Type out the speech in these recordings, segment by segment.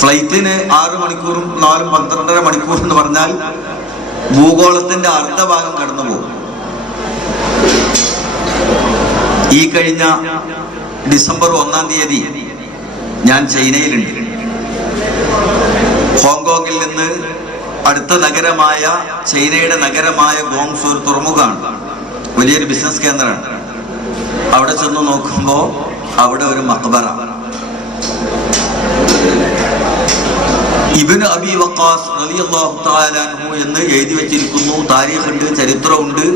ഫ്ലൈറ്റിന് 6 മണിക്കൂറും 4 12.5 മണിക്കൂർ എന്ന് പറഞ്ഞാൽ ഭൂഗോളത്തിന്റെ അർദ്ധഭാഗം കടന്നു പോകും. ഈ കഴിഞ്ഞ ഡിസംബർ 1-ാം തീയതി ഞാൻ ചൈനയിലുണ്ട്. ഹോങ്കോങ്ങിൽ നിന്ന് അടുത്ത നഗരമായ ചൈനയുടെ നഗരമായ ഗോങ്സു ഒരു തുറമുഖമാണ്, വലിയൊരു ബിസിനസ് കേന്ദ്രമാണ്. അവിടെ ചെന്ന് നോക്കുമ്പോൾ അവിടെ ഒരു മഖ്ബറ, ഇബ്നു അബി വഖാസ് റളിയല്ലാഹു തആല അൻഹു എന്ന് എഴുതി വെച്ചിരിക്കുന്നു. താരീഖുണ്ട്, ചരിത്രമുണ്ട്.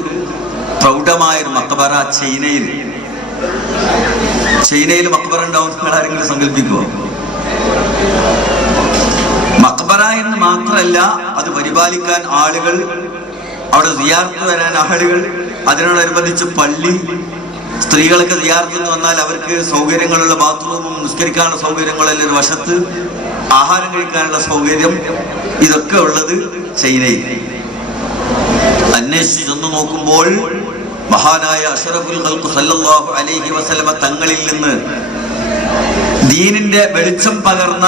പ്രൗഢമായൊരു മഖ്ബറ ചൈനയിൽ മഖ്ബറ ഉണ്ടാവും നിങ്ങൾ ആരെങ്കിലും സങ്കല്പിക്കുമോ? മഖ്ബറ എന്ന് മാത്രമല്ല, അത് പരിപാലിക്കാൻ ആളുകൾ, അവിടെ സിയാറത്ത് വരാൻ ആളുകൾ, അതിനോടനുബന്ധിച്ച് പള്ളി, സ്ത്രീകളൊക്കെ സിയാറത്തിന് വന്നാൽ അവർക്ക് സൗകര്യങ്ങളുള്ള ബാത്റൂമും നിസ്കരിക്കാനുള്ള സൗകര്യങ്ങളെല്ലാം ഒരു വശത്ത്, ആഹാരം കഴിക്കാനുള്ള സൗകര്യം, ഇതൊക്കെ ഉള്ളത് ചൈനയിൽ. അന്വേഷിച്ച് ചെന്ന് നോക്കുമ്പോൾ മഹാനായ അഷ്റഫുൽ ഖൽഖ് സല്ലല്ലാഹു അലൈഹി വസല്ലമ തങ്ങളിൽ നിന്ന് ദീനിന്റെ വെളിച്ചം പകർന്ന,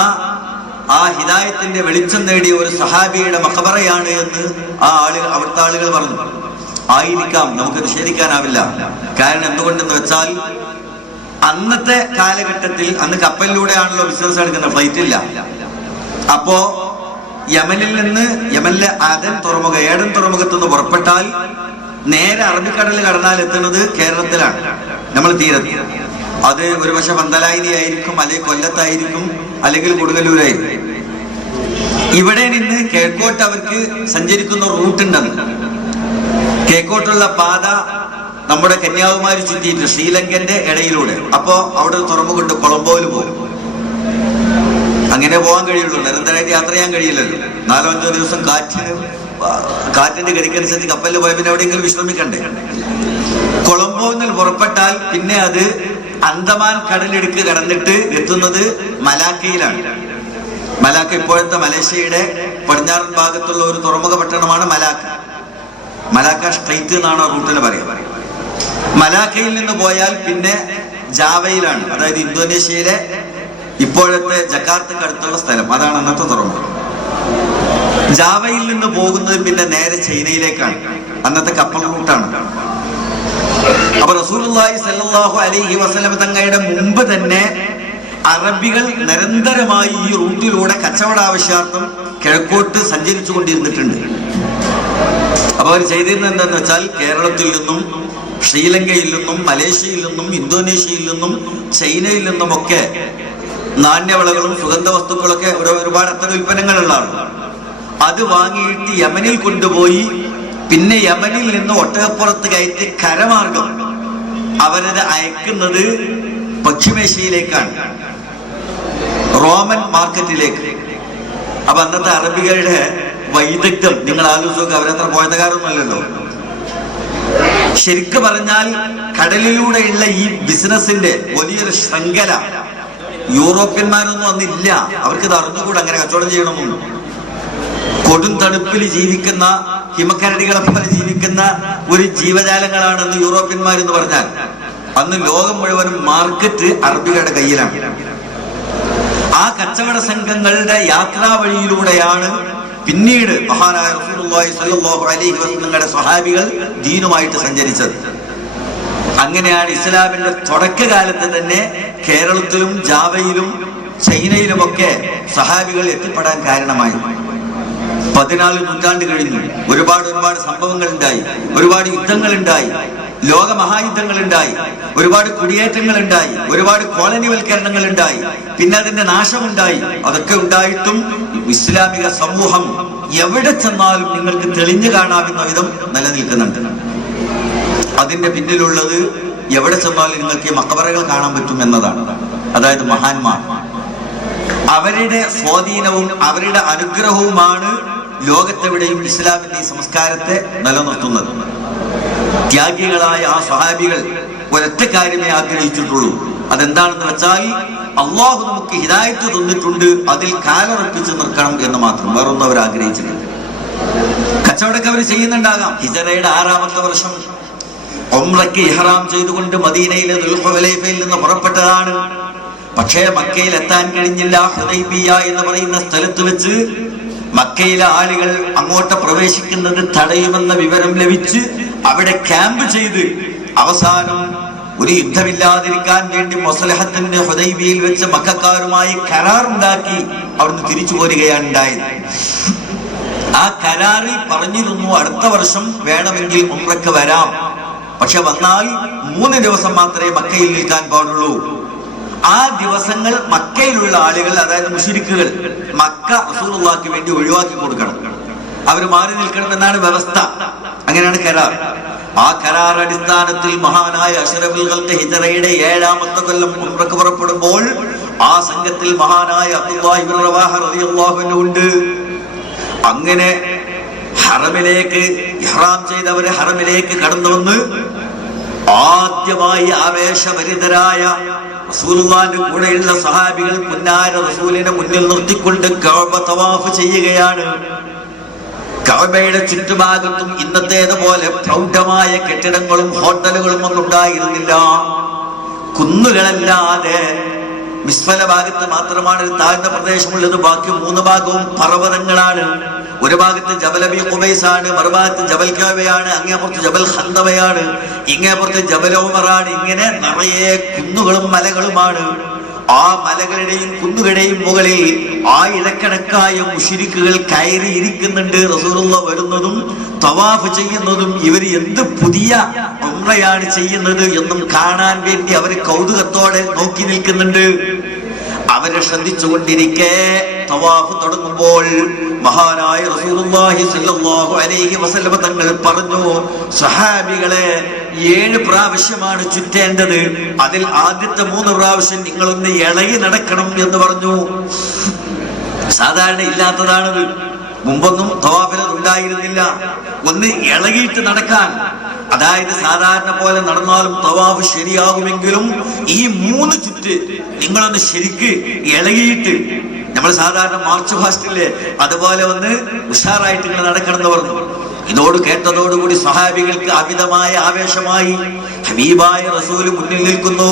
ആ ഹിദായത്തിന്റെ വെളിച്ചം നേടിയ ഒരു സഹാബിയുടെ മഖബറയാണ് എന്ന് അവിടുത്തെ ആളുകൾ പറഞ്ഞു. ആയിരിക്കാം, നമുക്ക് നിഷേധിക്കാനാവില്ല. കാരണം എന്തുകൊണ്ടെന്ന് വെച്ചാൽ അന്നത്തെ കാലഘട്ടത്തിൽ അന്ന് കപ്പലിലൂടെയാണല്ലോ ബിസിനസ് എടുക്കുന്നത്, ഫ്ലൈറ്റ് ഇല്ല. അപ്പോ യമനിലെ ഏഡൻ തുറമുഖത്ത് നിന്ന് പുറപ്പെട്ടാൽ നേരെ അറബിക്കടലിൽ കടന്നാൽ എത്തുന്നത് കേരളത്തിലാണ്, നമ്മൾ തീരത്ത്. അത് ഒരുപക്ഷെ പന്തലായിനി ആയിരിക്കും, അല്ലെങ്കിൽ കൊല്ലത്തായിരിക്കും, അല്ലെങ്കിൽ കൊടുങ്ങല്ലൂരായിരിക്കും. ഇവിടെ നിന്ന് കിഴക്കോട്ട് അവർക്ക് സഞ്ചരിക്കുന്ന റൂട്ടുണ്ടെന്ന്. കിഴക്കോട്ടുള്ള പാത നമ്മുടെ കന്യാകുമാരി ചുറ്റിയിട്ട് ശ്രീലങ്കന്റെ ഇടയിലൂടെ. അപ്പോ അവിടെ തുറമുഖണ്ട്, കൊളംബോയിൽ പോകും. അങ്ങനെ പോകാൻ കഴിയുള്ളൂ, നിരന്തരമായിട്ട് യാത്ര ചെയ്യാൻ കഴിയില്ലല്ലോ. 4-5 ദിവസം കാറ്റിന്റെ ഗതിക്കനുസരിച്ച് കപ്പലിൽ പോയ പിന്നെ എവിടെയെങ്കിലും വിശ്രമിക്കണ്ടേ. കൊളംബോയിൽ നിന്ന് പുറപ്പെട്ടാൽ പിന്നെ അത് അന്തമാൻ കടലിടുക്ക് കടന്നിട്ട് എത്തുന്നത് മലാക്കയിലാണ്. മലാക്ക ഇപ്പോഴത്തെ മലേഷ്യയുടെ പടിഞ്ഞാറൻ ഭാഗത്തുള്ള ഒരു തുറമുഖ പട്ടണമാണ് മലാക്ക. മലാക്ക സ്ട്രൈറ്റ് എന്നാണ് റൂട്ടിന് പറയുക. മലാക്കയിൽ നിന്ന് പോയാൽ പിന്നെ ജാവയിലാണ്, അതായത് ഇന്തോനേഷ്യയിലെ ഇപ്പോഴത്തെ ജക്കാർത്തക്ക് അടുത്തുള്ള സ്ഥലം, അതാണ് അന്നത്തെ തുറമുഖം. ജാവയിൽ നിന്ന് പോകുന്നത് പിന്നെ നേരെ ചൈനയിലേക്കാണ്, അന്നത്തെ കപ്പൽ റൂട്ടാണ്. അപ്പൊ റസൂലുള്ളാഹി സ്വല്ലല്ലാഹു അലൈഹി വസല്ലം തങ്ങളുടെ മുമ്പ് തന്നെ അറബികൾ നിരന്തരമായി ഈ റൂട്ടിലൂടെ കച്ചവട ആവശ്യാർത്ഥം കിഴക്കോട്ട് സഞ്ചരിച്ചു കൊണ്ടിരുന്നിട്ടുണ്ട്. അപ്പൊ അവർ ചെയ്തിരുന്നത് എന്താന്ന് വെച്ചാൽ കേരളത്തിൽ നിന്നും ശ്രീലങ്കയിൽ നിന്നും മലേഷ്യയിൽ നിന്നും ഇന്തോനേഷ്യയിൽ നിന്നും ചൈനയിൽ നിന്നുമൊക്കെ നാണ്യവിളകളും സുഗന്ധ വസ്തുക്കളൊക്കെ ഒരുപാട് അത്തരം ഉൽപ്പന്നങ്ങളുള്ളതാണ്. അത് വാങ്ങിയിട്ട് യമനിൽ കൊണ്ടുപോയി പിന്നെ യമനിൽ നിന്ന് ഒട്ടകപ്പുറത്ത് കയറ്റി കരമാർഗം അവരത് അയക്കുന്നത് പശ്ചിമേഷ്യയിലേക്കാണ്, റോമൻ മാർക്കറ്റിലേക്ക്. അപ്പൊ അന്നത്തെ അറബികളുടെ വൈദഗ്ധ്യം നിങ്ങൾ ആലോചിച്ച്, അവരത്ര പോയതകാരൊന്നുമല്ലല്ലോ. ശരിക്കു പറഞ്ഞാൽ കടലിലൂടെയുള്ള ഈ ബിസിനസിന്റെ വലിയൊരു ശൃംഖല യൂറോപ്യന്മാരൊന്നും അന്നില്ല. അവർക്കിത് അറിഞ്ഞുകൂടെ അങ്ങനെ കച്ചവടം ചെയ്യണമെന്നും. കൊടും തണുപ്പിൽ ജീവിക്കുന്ന, ഹിമക്കരടികളെ പോലെ ജീവിക്കുന്ന ഒരു ജീവജാലങ്ങളാണെന്ന് യൂറോപ്യന്മാർ എന്ന് പറഞ്ഞാൽ അന്ന് ലോകം മുഴുവനും മാർക്കറ്റ് അറബികളുടെ കയ്യിലാണ്. ആ കച്ചവട സംഘങ്ങളുടെ യാത്രാ വഴിയിലൂടെയാണ് പിന്നീട് മഹാനായ റസൂലുള്ളാഹി സ്വല്ലല്ലാഹു അലൈഹി വസല്ലമയുടെ സ്വഹാബികൾ ദീനുമായിട്ട് സഞ്ചരിച്ചത്. അങ്ങനെയാണ് ഇസ്ലാമിന്റെ തുടക്കകാലത്ത് തന്നെ കേരളത്തിലും ജാവയിലും ചൈനയിലുമൊക്കെ സ്വഹാബികൾ എത്തിപ്പെടാൻ കാരണമായി. 14 നൂറ്റാണ്ട് കഴിഞ്ഞു. ഒരുപാട് സംഭവങ്ങൾ ഉണ്ടായി, ഒരുപാട് യുദ്ധങ്ങൾ ഉണ്ടായി, ലോകമഹായുദ്ധങ്ങൾ ഉണ്ടായി, ഒരുപാട് കുടിയേറ്റങ്ങൾ ഉണ്ടായി, ഒരുപാട് കോളനിവൽക്കരണങ്ങൾ ഉണ്ടായി, പിന്നെ അതിന്റെ നാശമുണ്ടായി. അതൊക്കെ ഉണ്ടായിട്ടും ഇസ്ലാമിക സമൂഹം എവിടെ ചെന്നാലും നിങ്ങൾക്ക് തെളിഞ്ഞു കാണാവുന്ന വിധം നിലനിൽക്കുന്നുണ്ട്. അതിന്റെ പിന്നിലുള്ളത് എവിടെ ചെന്നാലും നിങ്ങൾക്ക് ഈ മഖബറകൾ കാണാൻ പറ്റും എന്നതാണ്. അതായത് മഹാന്മാർ, അവരുടെ സ്വാധീനവും അവരുടെ അനുഗ്രഹവുമാണ് ലോകത്തെവിടെയും ഇസ്ലാമിന്റെ ഈ സംസ്കാരത്തെ നിലനിർത്തുന്നത്. ത്യാഗികളായ ആ സ്വഹാബികൾ ഒരൊറ്റ കാര്യമേ ആഗ്രഹിച്ചിട്ടുള്ളൂ. അതെന്താണെന്ന് വെച്ചാൽ അള്ളാഹു നമുക്ക് ഹിദായത്ത് തന്നിട്ടുണ്ട്, അതിൽ കാലുറപ്പിച്ച് നിൽക്കണം എന്ന് മാത്രം, വേറൊന്നും അവർ ആഗ്രഹിച്ചിട്ടില്ല. കച്ചവടമൊക്കെ അവർ ചെയ്യുന്നുണ്ടാകാം. ഹിജറയുടെ 6-ാമത്തെ വർഷം ഉംറയ്ക്ക് ഇഹ്റാം ചെയ്തുകൊണ്ട് മദീനയിലെ ദുൽഹുലൈഫയിൽ നിന്ന് പുറപ്പെട്ടതാണ്. പക്ഷേ മക്കയിൽ എത്താൻ കഴിഞ്ഞില്ല. ഹുദൈബിയ എന്ന് പറയുന്ന സ്ഥലത്ത് വെച്ച് മക്കയിലെ ആളുകൾ അങ്ങോട്ട് പ്രവേശിക്കുന്നത് തടയുമെന്ന വിവരം ലഭിച്ച് അവിടെ ക്യാമ്പ് ചെയ്ത് അവസാനം ഒരു യുദ്ധമില്ലാതിരിക്കാൻ വേണ്ടി മസ്ലഹത്തിന്റെ ഹുദൈബിയയിൽ വെച്ച് മക്കക്കാരുമായി കരാറുണ്ടാക്കി അവിടുന്ന് തിരിച്ചു പോരുകയാണ് ഉണ്ടായത്. ആ കരാറിൽ പറഞ്ഞിരുന്നു അടുത്ത വർഷം വേണമെങ്കിൽ ഉംറയ്ക്ക് വരാം, പക്ഷെ വന്നാൽ 3 ദിവസം മാത്രമേ മക്കയിൽ നിൽക്കാൻ പാടുള്ളൂ. ആ ദിവസങ്ങൾ മക്കയിലുള്ള ആളുകൾ, അതായത് മുശ്രിക്കുകൾ, മക്ക റസൂലുള്ളാഹിക്ക് വേണ്ടി ഒഴിവാക്കി കൊടുക്കണം, അവർ മാറി നിൽക്കണം എന്നാണ് വ്യവസ്ഥ. അങ്ങനെയാണ് കരാർ. ആ കരാർ അടിസ്ഥാനത്തിൽ മഹാനായ അഷ്റഫുൽ ഖൽഖ് ഹിജ്റയുടെ 7ാമത്തെ കൊല്ലം ഉംറയ്ക്ക് പുറപ്പെടുമ്പോൾ ആ സംഘത്തിൽ മഹാനായ അബ്ദുല്ലാഹി ഇബ്നു റവാഹ റളിയല്ലാഹു അൻഹു ഉണ്ട്. അങ്ങനെ ഹറമിലേക്ക് ഇഹ്റാം ചെയ്തവര് ഹറമിലേക്ക് കടന്നു വന്ന് ആദ്യമായി ആവേശഭരിതരായ റസൂലുള്ളാഹിന്റെ കൂടെയുള്ള സഹാബികൾ പുന്നാര റസൂലിനെ മുന്നിൽ നിർത്തിക്കൊണ്ട് കഅബ തവാഫ് ചെയ്യുകയാണ്. കഅബയുടെ ചുറ്റുഭാഗത്തും ഇന്നത്തേതുപോലെ പ്രൗഢമായ കെട്ടിടങ്ങളും ഹോട്ടലുകളും ഒന്നും ഉണ്ടായിരുന്നില്ല. കുന്നുകളല്ലാതെ വിസ്ഫല ഭാഗത്ത് മാത്രമാണ് ഒരു താഴ്ന്ന പ്രദേശമുള്ളത്. ബാക്കി 3 ഭാഗവും പർവ്വതങ്ങളാണ്. ഒരു ഭാഗത്ത് ജബൽ അബി ഖുബൈസ് ആണ്, മറുഭാഗത്ത് ജബൽ കഅബയാണ്, അങ്ങേപ്പുറത്ത് ജബൽ ഖന്തവയാണ്, ഇങ്ങേപ്പുറത്ത് ജബൽ ഉമറാണ്. ഇങ്ങനെ നിറയെ കുന്നുകളും മലകളുമാണ്. ആ മലകളുടെയും കുന്നുകളുടെയും മുകളിൽ ആയിരക്കണക്കായ മുശ്രിക്കുകൾ കയറി ഇരിക്കുന്നുണ്ട്. റസൂലുള്ളാഹി വരുന്നതും തവാഫ് ചെയ്യുന്നതും ഇവർ എന്ത് പുതിയ ഉംറയാണ് ചെയ്യുന്നത് എന്നും കാണാൻ വേണ്ടി അവർ കൗതുകത്തോടെ നോക്കി നിൽക്കുന്നുണ്ട്. അവരെ ശ്രദ്ധിച്ചുകൊണ്ടിരിക്കെ തവാഫ് തുടങ്ങുമ്പോൾ മഹാനായ റസൂലുള്ളാഹി സ്വല്ലല്ലാഹു അലൈഹി വസല്ലം തങ്ങൾ പറഞ്ഞു, സ്വഹാബികളെ 7 പ്രാവശ്യമാണ് ചുറ്റേണ്ടത്, അതിൽ ആദ്യത്തെ 3 പ്രാവശ്യം നിങ്ങളൊന്ന് ഇളകി നടക്കണം എന്ന് പറഞ്ഞു. സാധാരണ ഇല്ലാത്തതാണത്. മുമ്പൊന്നും തവാഫിൽ ഉണ്ടായിരുന്നില്ല. ഒന്ന് ഇളകിയിട്ട് നടക്കാൻ, അതായത് സാധാരണ പോലെ നടന്നാലും തവാഫ് ശരിയാകുമെങ്കിലും ഈ 3 ചുറ്റ് നിങ്ങളൊന്ന് ശരിക്ക് ഇളകിയിട്ട്, നമ്മൾ സാധാരണ മാർച്ച് ഫാസ്റ്റില്ലേ അതുപോലെ ഒന്ന് ഉഷാറായിട്ട് ഇങ്ങനെ നടക്കണം എന്ന് പറഞ്ഞു. ഇതോട് കേട്ടതോടുകൂടി സഹാബികൾക്ക് അമിതമായ ആവേശമായി. ഹബീബായ റസൂല് മുന്നിൽ നിൽക്കുന്നു,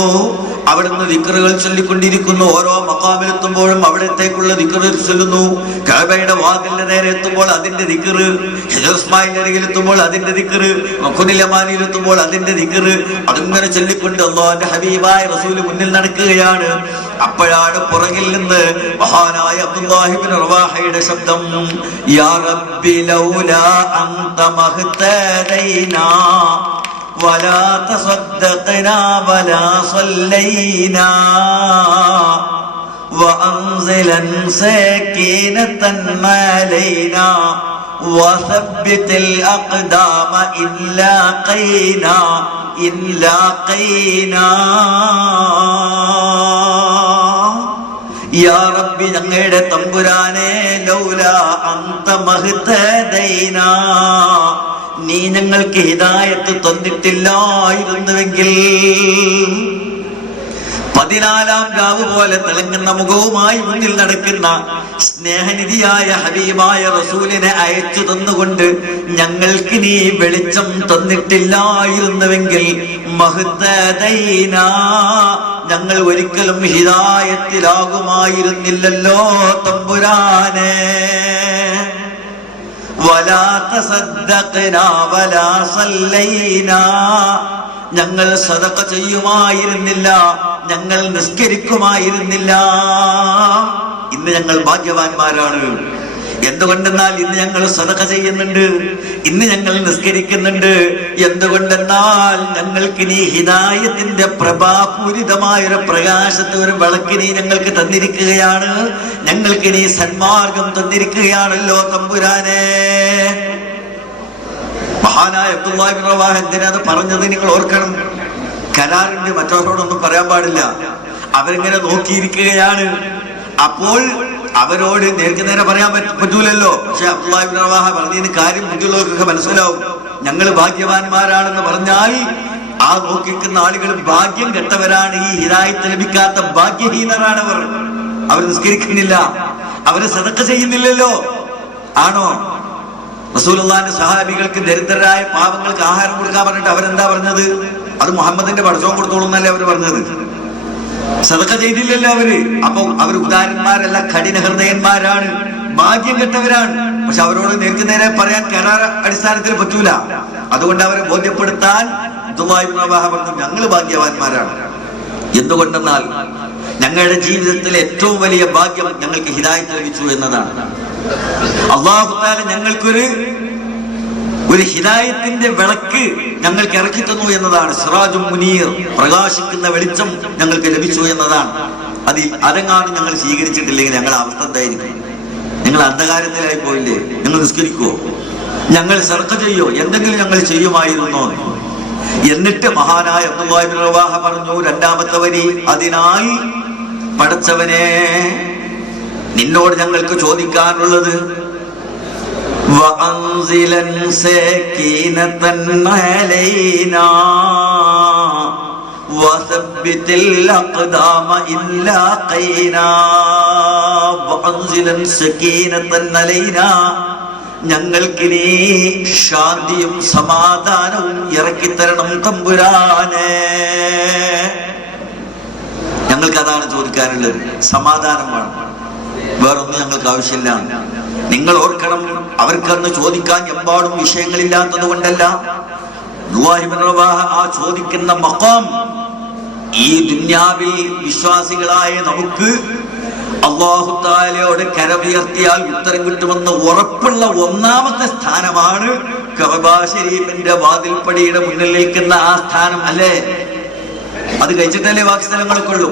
അവിടുന്ന് ദിക്റുകൾ ചൊല്ലിക്കൊണ്ടിരിക്കുന്നു. ഓരോ മഖാമിലെത്തുമ്പോഴും അവിടത്തേക്കുള്ള ദിക്റ് ചൊല്ലുന്നു. കഅബയുടെ വാതിലിന്റെ നേരെ എത്തുമ്പോൾ അതിന്റെ ദിക്റ്, ഹിജർ ഇസ്മായിലിന്റെ അരികിൽ എത്തുമ്പോൾ അതിന്റെ ദിക്റ്, റുക്നുൽ യമാനിയിൽ എത്തുമ്പോൾ അതിന്റെ ദിക്റ്, അതിങ്ങനെ ചൊല്ലിക്കൊണ്ട് അല്ലാഹുവിന്റെ ഹബീബായ റസൂല് മുന്നിൽ നടക്കുകയാണ്. അപ്പോഴാണ് പുറകിൽ നിന്ന് മഹാനായ അബ്ദുല്ലാഹി ഇബ്നു റവാഹയുടെ ശബ്ദം, യാ റബ്ബി ലൗലാ അൻത മഹ്തദൈനാ വലാ തസദ്ദഖനാ വലാ സല്ലൈനാ വഅൻസിലൻ സകീനതൻ അലൈനാ വസബ്ബിതിൽ അഖ്ദാമ ഇല്ലാ ഖൈനാ ഇല്ലാ ഖൈനാ. യാ റബ്ബി, ഞങ്ങളുടെ തമ്പുരാനെ, ലൗലാ അൻത മഹ്തദൈനാ, നീ ഞങ്ങൾക്ക് ഹിദായത്ത് തന്നിട്ടില്ലായിരുന്നുവെങ്കിൽ 14ാം രാവ് പോലെ തിളങ്ങുന്ന മുഖവുമായി മുന്നിൽ നടക്കുന്ന സ്നേഹനിധിയായ ഹബീബായ റസൂലിനെ അയച്ചു തന്നുകൊണ്ട് ഞങ്ങൾക്ക് നീ വെളിച്ചം തന്നിട്ടില്ലായിരുന്നുവെങ്കിൽ മഹ്തദൈനാ, ഞങ്ങൾ ഒരിക്കലും ഹിദായത്തിലാകുമായിരുന്നില്ലല്ലോ തമ്പുരാനെ. വലാ തസദ്ദഖനാ വലാ സല്ലൈനാ, ഞങ്ങൾ സദഖ ചെയ്യുമായിരുന്നില്ല, ഞങ്ങൾ നിസ്കരിക്കുമായിരുന്നില്ല. ഇന്ന് ഞങ്ങൾ ഭാഗ്യവാന്മാരാണ്. എന്തുകൊണ്ടെന്നാൽ ഇന്ന് ഞങ്ങൾ സദഖ ചെയ്യുന്നുണ്ട്, ഇന്ന് ഞങ്ങൾ നിസ്കരിക്കുന്നുണ്ട്. എന്തുകൊണ്ടെന്നാൽ ഞങ്ങൾക്ക് നീ ഹിദായത്തിന്റെ പ്രഭാപൂരിതമായൊരു പ്രകാശത്തെ, ഒരു വിളക്കിനെ ഞങ്ങൾക്ക് തന്നിരിക്കുകയാണ്. ഞങ്ങൾക്ക് നീ സന്മാർഗം തന്നിരിക്കുകയാണല്ലോ തമ്പുരാനെ. മഹാനായ അബ്ദുല്ലാഹി ഇബ്നു റവാഹ എന്തിനാണ് പറഞ്ഞത് നിങ്ങൾ ഓർക്കണം. കരാറിന്റെ മറ്റവരോടൊന്നും പറയാൻ പാടില്ല. അവരിങ്ങനെ നോക്കിയിരിക്കുകയാണ്. അപ്പോൾ അവരോട് നേർക്ക് നേരെ പറയാൻ പറ്റൂലല്ലോ. പക്ഷെ അബ്ദുല്ലാഹി ഇബ്നു റവാഹ പറഞ്ഞതിന് കാര്യം മറ്റുള്ളവർക്കൊക്കെ മനസ്സിലാവും. ഞങ്ങൾ ഭാഗ്യവാന്മാരാണെന്ന് പറഞ്ഞാൽ ആ നോക്കിക്കുന്ന ആളുകൾ ഭാഗ്യം കെട്ടവരാണ്. ഈ ഹിദായത്ത് ലഭിക്കാത്ത ഭാഗ്യഹീനരാണ് അവർ. അവർ നിസ്കരിക്കുന്നില്ല, അവര് സദഖ ചെയ്യുന്നില്ലല്ലോ. ആണോ? റസൂലുള്ളാഹിന്റെ സഹാബികൾക്ക് ദരിദ്രരായ പാവങ്ങൾക്ക് ആഹാരം കൊടുക്കാൻ പറഞ്ഞിട്ട് അവരെന്താ പറഞ്ഞത്? അത് മുഹമ്മദിന്റെ പടച്ചോൻ കൊടുത്തോളൂ എന്നല്ലേ അവർ പറഞ്ഞത്. സദഖ ചെയ്തില്ലല്ലോ അവര്. അപ്പൊ അവർ ഉദാരന്മാരല്ല, കഠിന ഹൃദയന്മാരാണ്, ഭാഗ്യം കെട്ടവരാണ്. പക്ഷെ അവരോട് നേർക്ക് നേരെ പറയാൻ കരാർ അടിസ്ഥാനത്തിൽ പറ്റൂല. അതുകൊണ്ട് അവരെ ബോധ്യപ്പെടുത്താൻ അബ്ദുല്ലാഹി ഇബ്നു റവാഹ പറഞ്ഞു, ഞങ്ങൾ ഭാഗ്യവാന്മാരാണ്. എന്തുകൊണ്ടെന്നാൽ ഞങ്ങളുടെ ജീവിതത്തിലെ ഏറ്റവും വലിയ ഭാഗ്യം ഞങ്ങൾക്ക് ഹിദായത്ത് ലഭിച്ചു എന്നതാണ്. അല്ലാഹു തആല ഞങ്ങൾക്കൊരു ഹിദായത്തിന്റെ വിളക്ക് ഞങ്ങൾക്ക് ഇറക്കി തന്നു എന്നതാണ്. സിറാജും മുനീർ, പ്രകാശിക്കുന്ന വെളിച്ചം ഞങ്ങൾക്ക് ലഭിച്ചു എന്നതാണ്. അതിൽ അതെങ്ങാനും ഞങ്ങൾ സ്വീകരിച്ചിട്ടില്ലെങ്കിൽ ഞങ്ങളുടെ അവസ്ഥ എന്തായിരിക്കും? നിങ്ങൾ അന്ധകാരത്തിലായി പോയില്ലേ? ഞങ്ങൾ നിസ്കരിക്കുവോ? ഞങ്ങൾ സദഖ ചെയ്യോ? എന്തെങ്കിലും ഞങ്ങൾ ചെയ്യുമായിരുന്നോ? എന്നിട്ട് മഹാനായ അബ്ദുല്ലാഹി ഇബ്നു റവാഹ പറഞ്ഞു, രണ്ടാമത്തെ വരി, അതിനാൽ പടച്ചവനെ നിന്നോട് ഞങ്ങൾക്ക് ചോദിക്കാനുള്ളത് وأنزلا سكينة علينا وثبت الأقدام إن لاقينا وأنزلا سكينة علينا ഞങ്ങൾക്ക് നീ ശാന്തിയും സമാധാനവും ഇറക്കിത്തരണം തമ്പുരാനെ. ഞങ്ങൾക്ക് അതാണ് ചോദിക്കാനുള്ളത്, സമാധാനമാണ്, വേറൊന്നും ഞങ്ങൾക്ക് ആവശ്യമില്ല. നിങ്ങൾ ഓർക്കണം, അവർക്കന്ന് ചോദിക്കാൻ എമ്പാടും വിഷയങ്ങളില്ലാത്തത് കൊണ്ടല്ല. ആ ചോദിക്കുന്ന മഖാം ഈ ദുനിയാവിൽ വിശ്വാസികളായ നമുക്ക് അല്ലാഹു തആലയോട് കരമുയർത്തിയാൽ ഉത്തരം കിട്ടുമെന്ന് ഉറപ്പുള്ള ഒന്നാമത്തെ സ്ഥാനമാണ് കഅബ ശരീഫിന്റെ വാതിൽപ്പടിയുടെ മുന്നിൽ നിൽക്കുന്ന ആ സ്ഥാനം, അല്ലേ? അത് കഴിച്ചിട്ടല്ലേ ബാക്കി സ്ഥലങ്ങളൊക്കെ ഉള്ളൂ.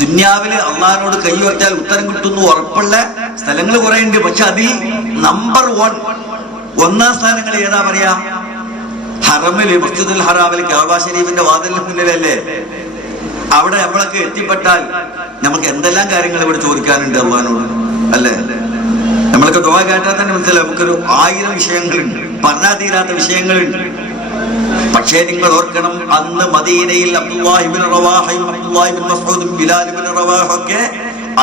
ദുനിയാവില് അള്ളാഹിനോട് കൈ ഉയർത്തിയാൽ ഉത്തരം കിട്ടുന്നു ഉറപ്പുള്ള സ്ഥലങ്ങൾ കുറെ ഉണ്ട്. പക്ഷെ അതിൽ നമ്പർ 1 ഒന്നാം സ്ഥാനങ്ങൾ ഏതാ പറയാ? ഹറമില്, മസ്ജിദുൽ ഹറാമില്, കഅബ ശരീഫിന്റെ വാതിലിന് മുന്നിലല്ലേ? അവിടെ നമ്മളൊക്കെ എത്തിപ്പെട്ടാൽ നമുക്ക് എന്തെല്ലാം കാര്യങ്ങൾ ഇവിടെ ചോദിക്കാനുണ്ട് അള്ളാഹിനോട്, അല്ലേ? നമ്മളൊക്കെ ദുആ കേട്ടാൽ തന്നെ മനസ്സിലാവും, നമുക്കൊരു 1000 വിഷയങ്ങളുണ്ട്, പറഞ്ഞാൽ തീരാത്ത വിഷയങ്ങളുണ്ട്. പക്ഷേ നിങ്ങൾ ഓർക്കണം, അന്ന് മദീനയിൽ അബ്ദുല്ലാഹി ഇബ്നു റവാഹയും അബ്ദുല്ലാഹി ഇബ്നു മസ്ഊദും ബിലാൽ ഇബ്നു റവാഹ ഒക്കെ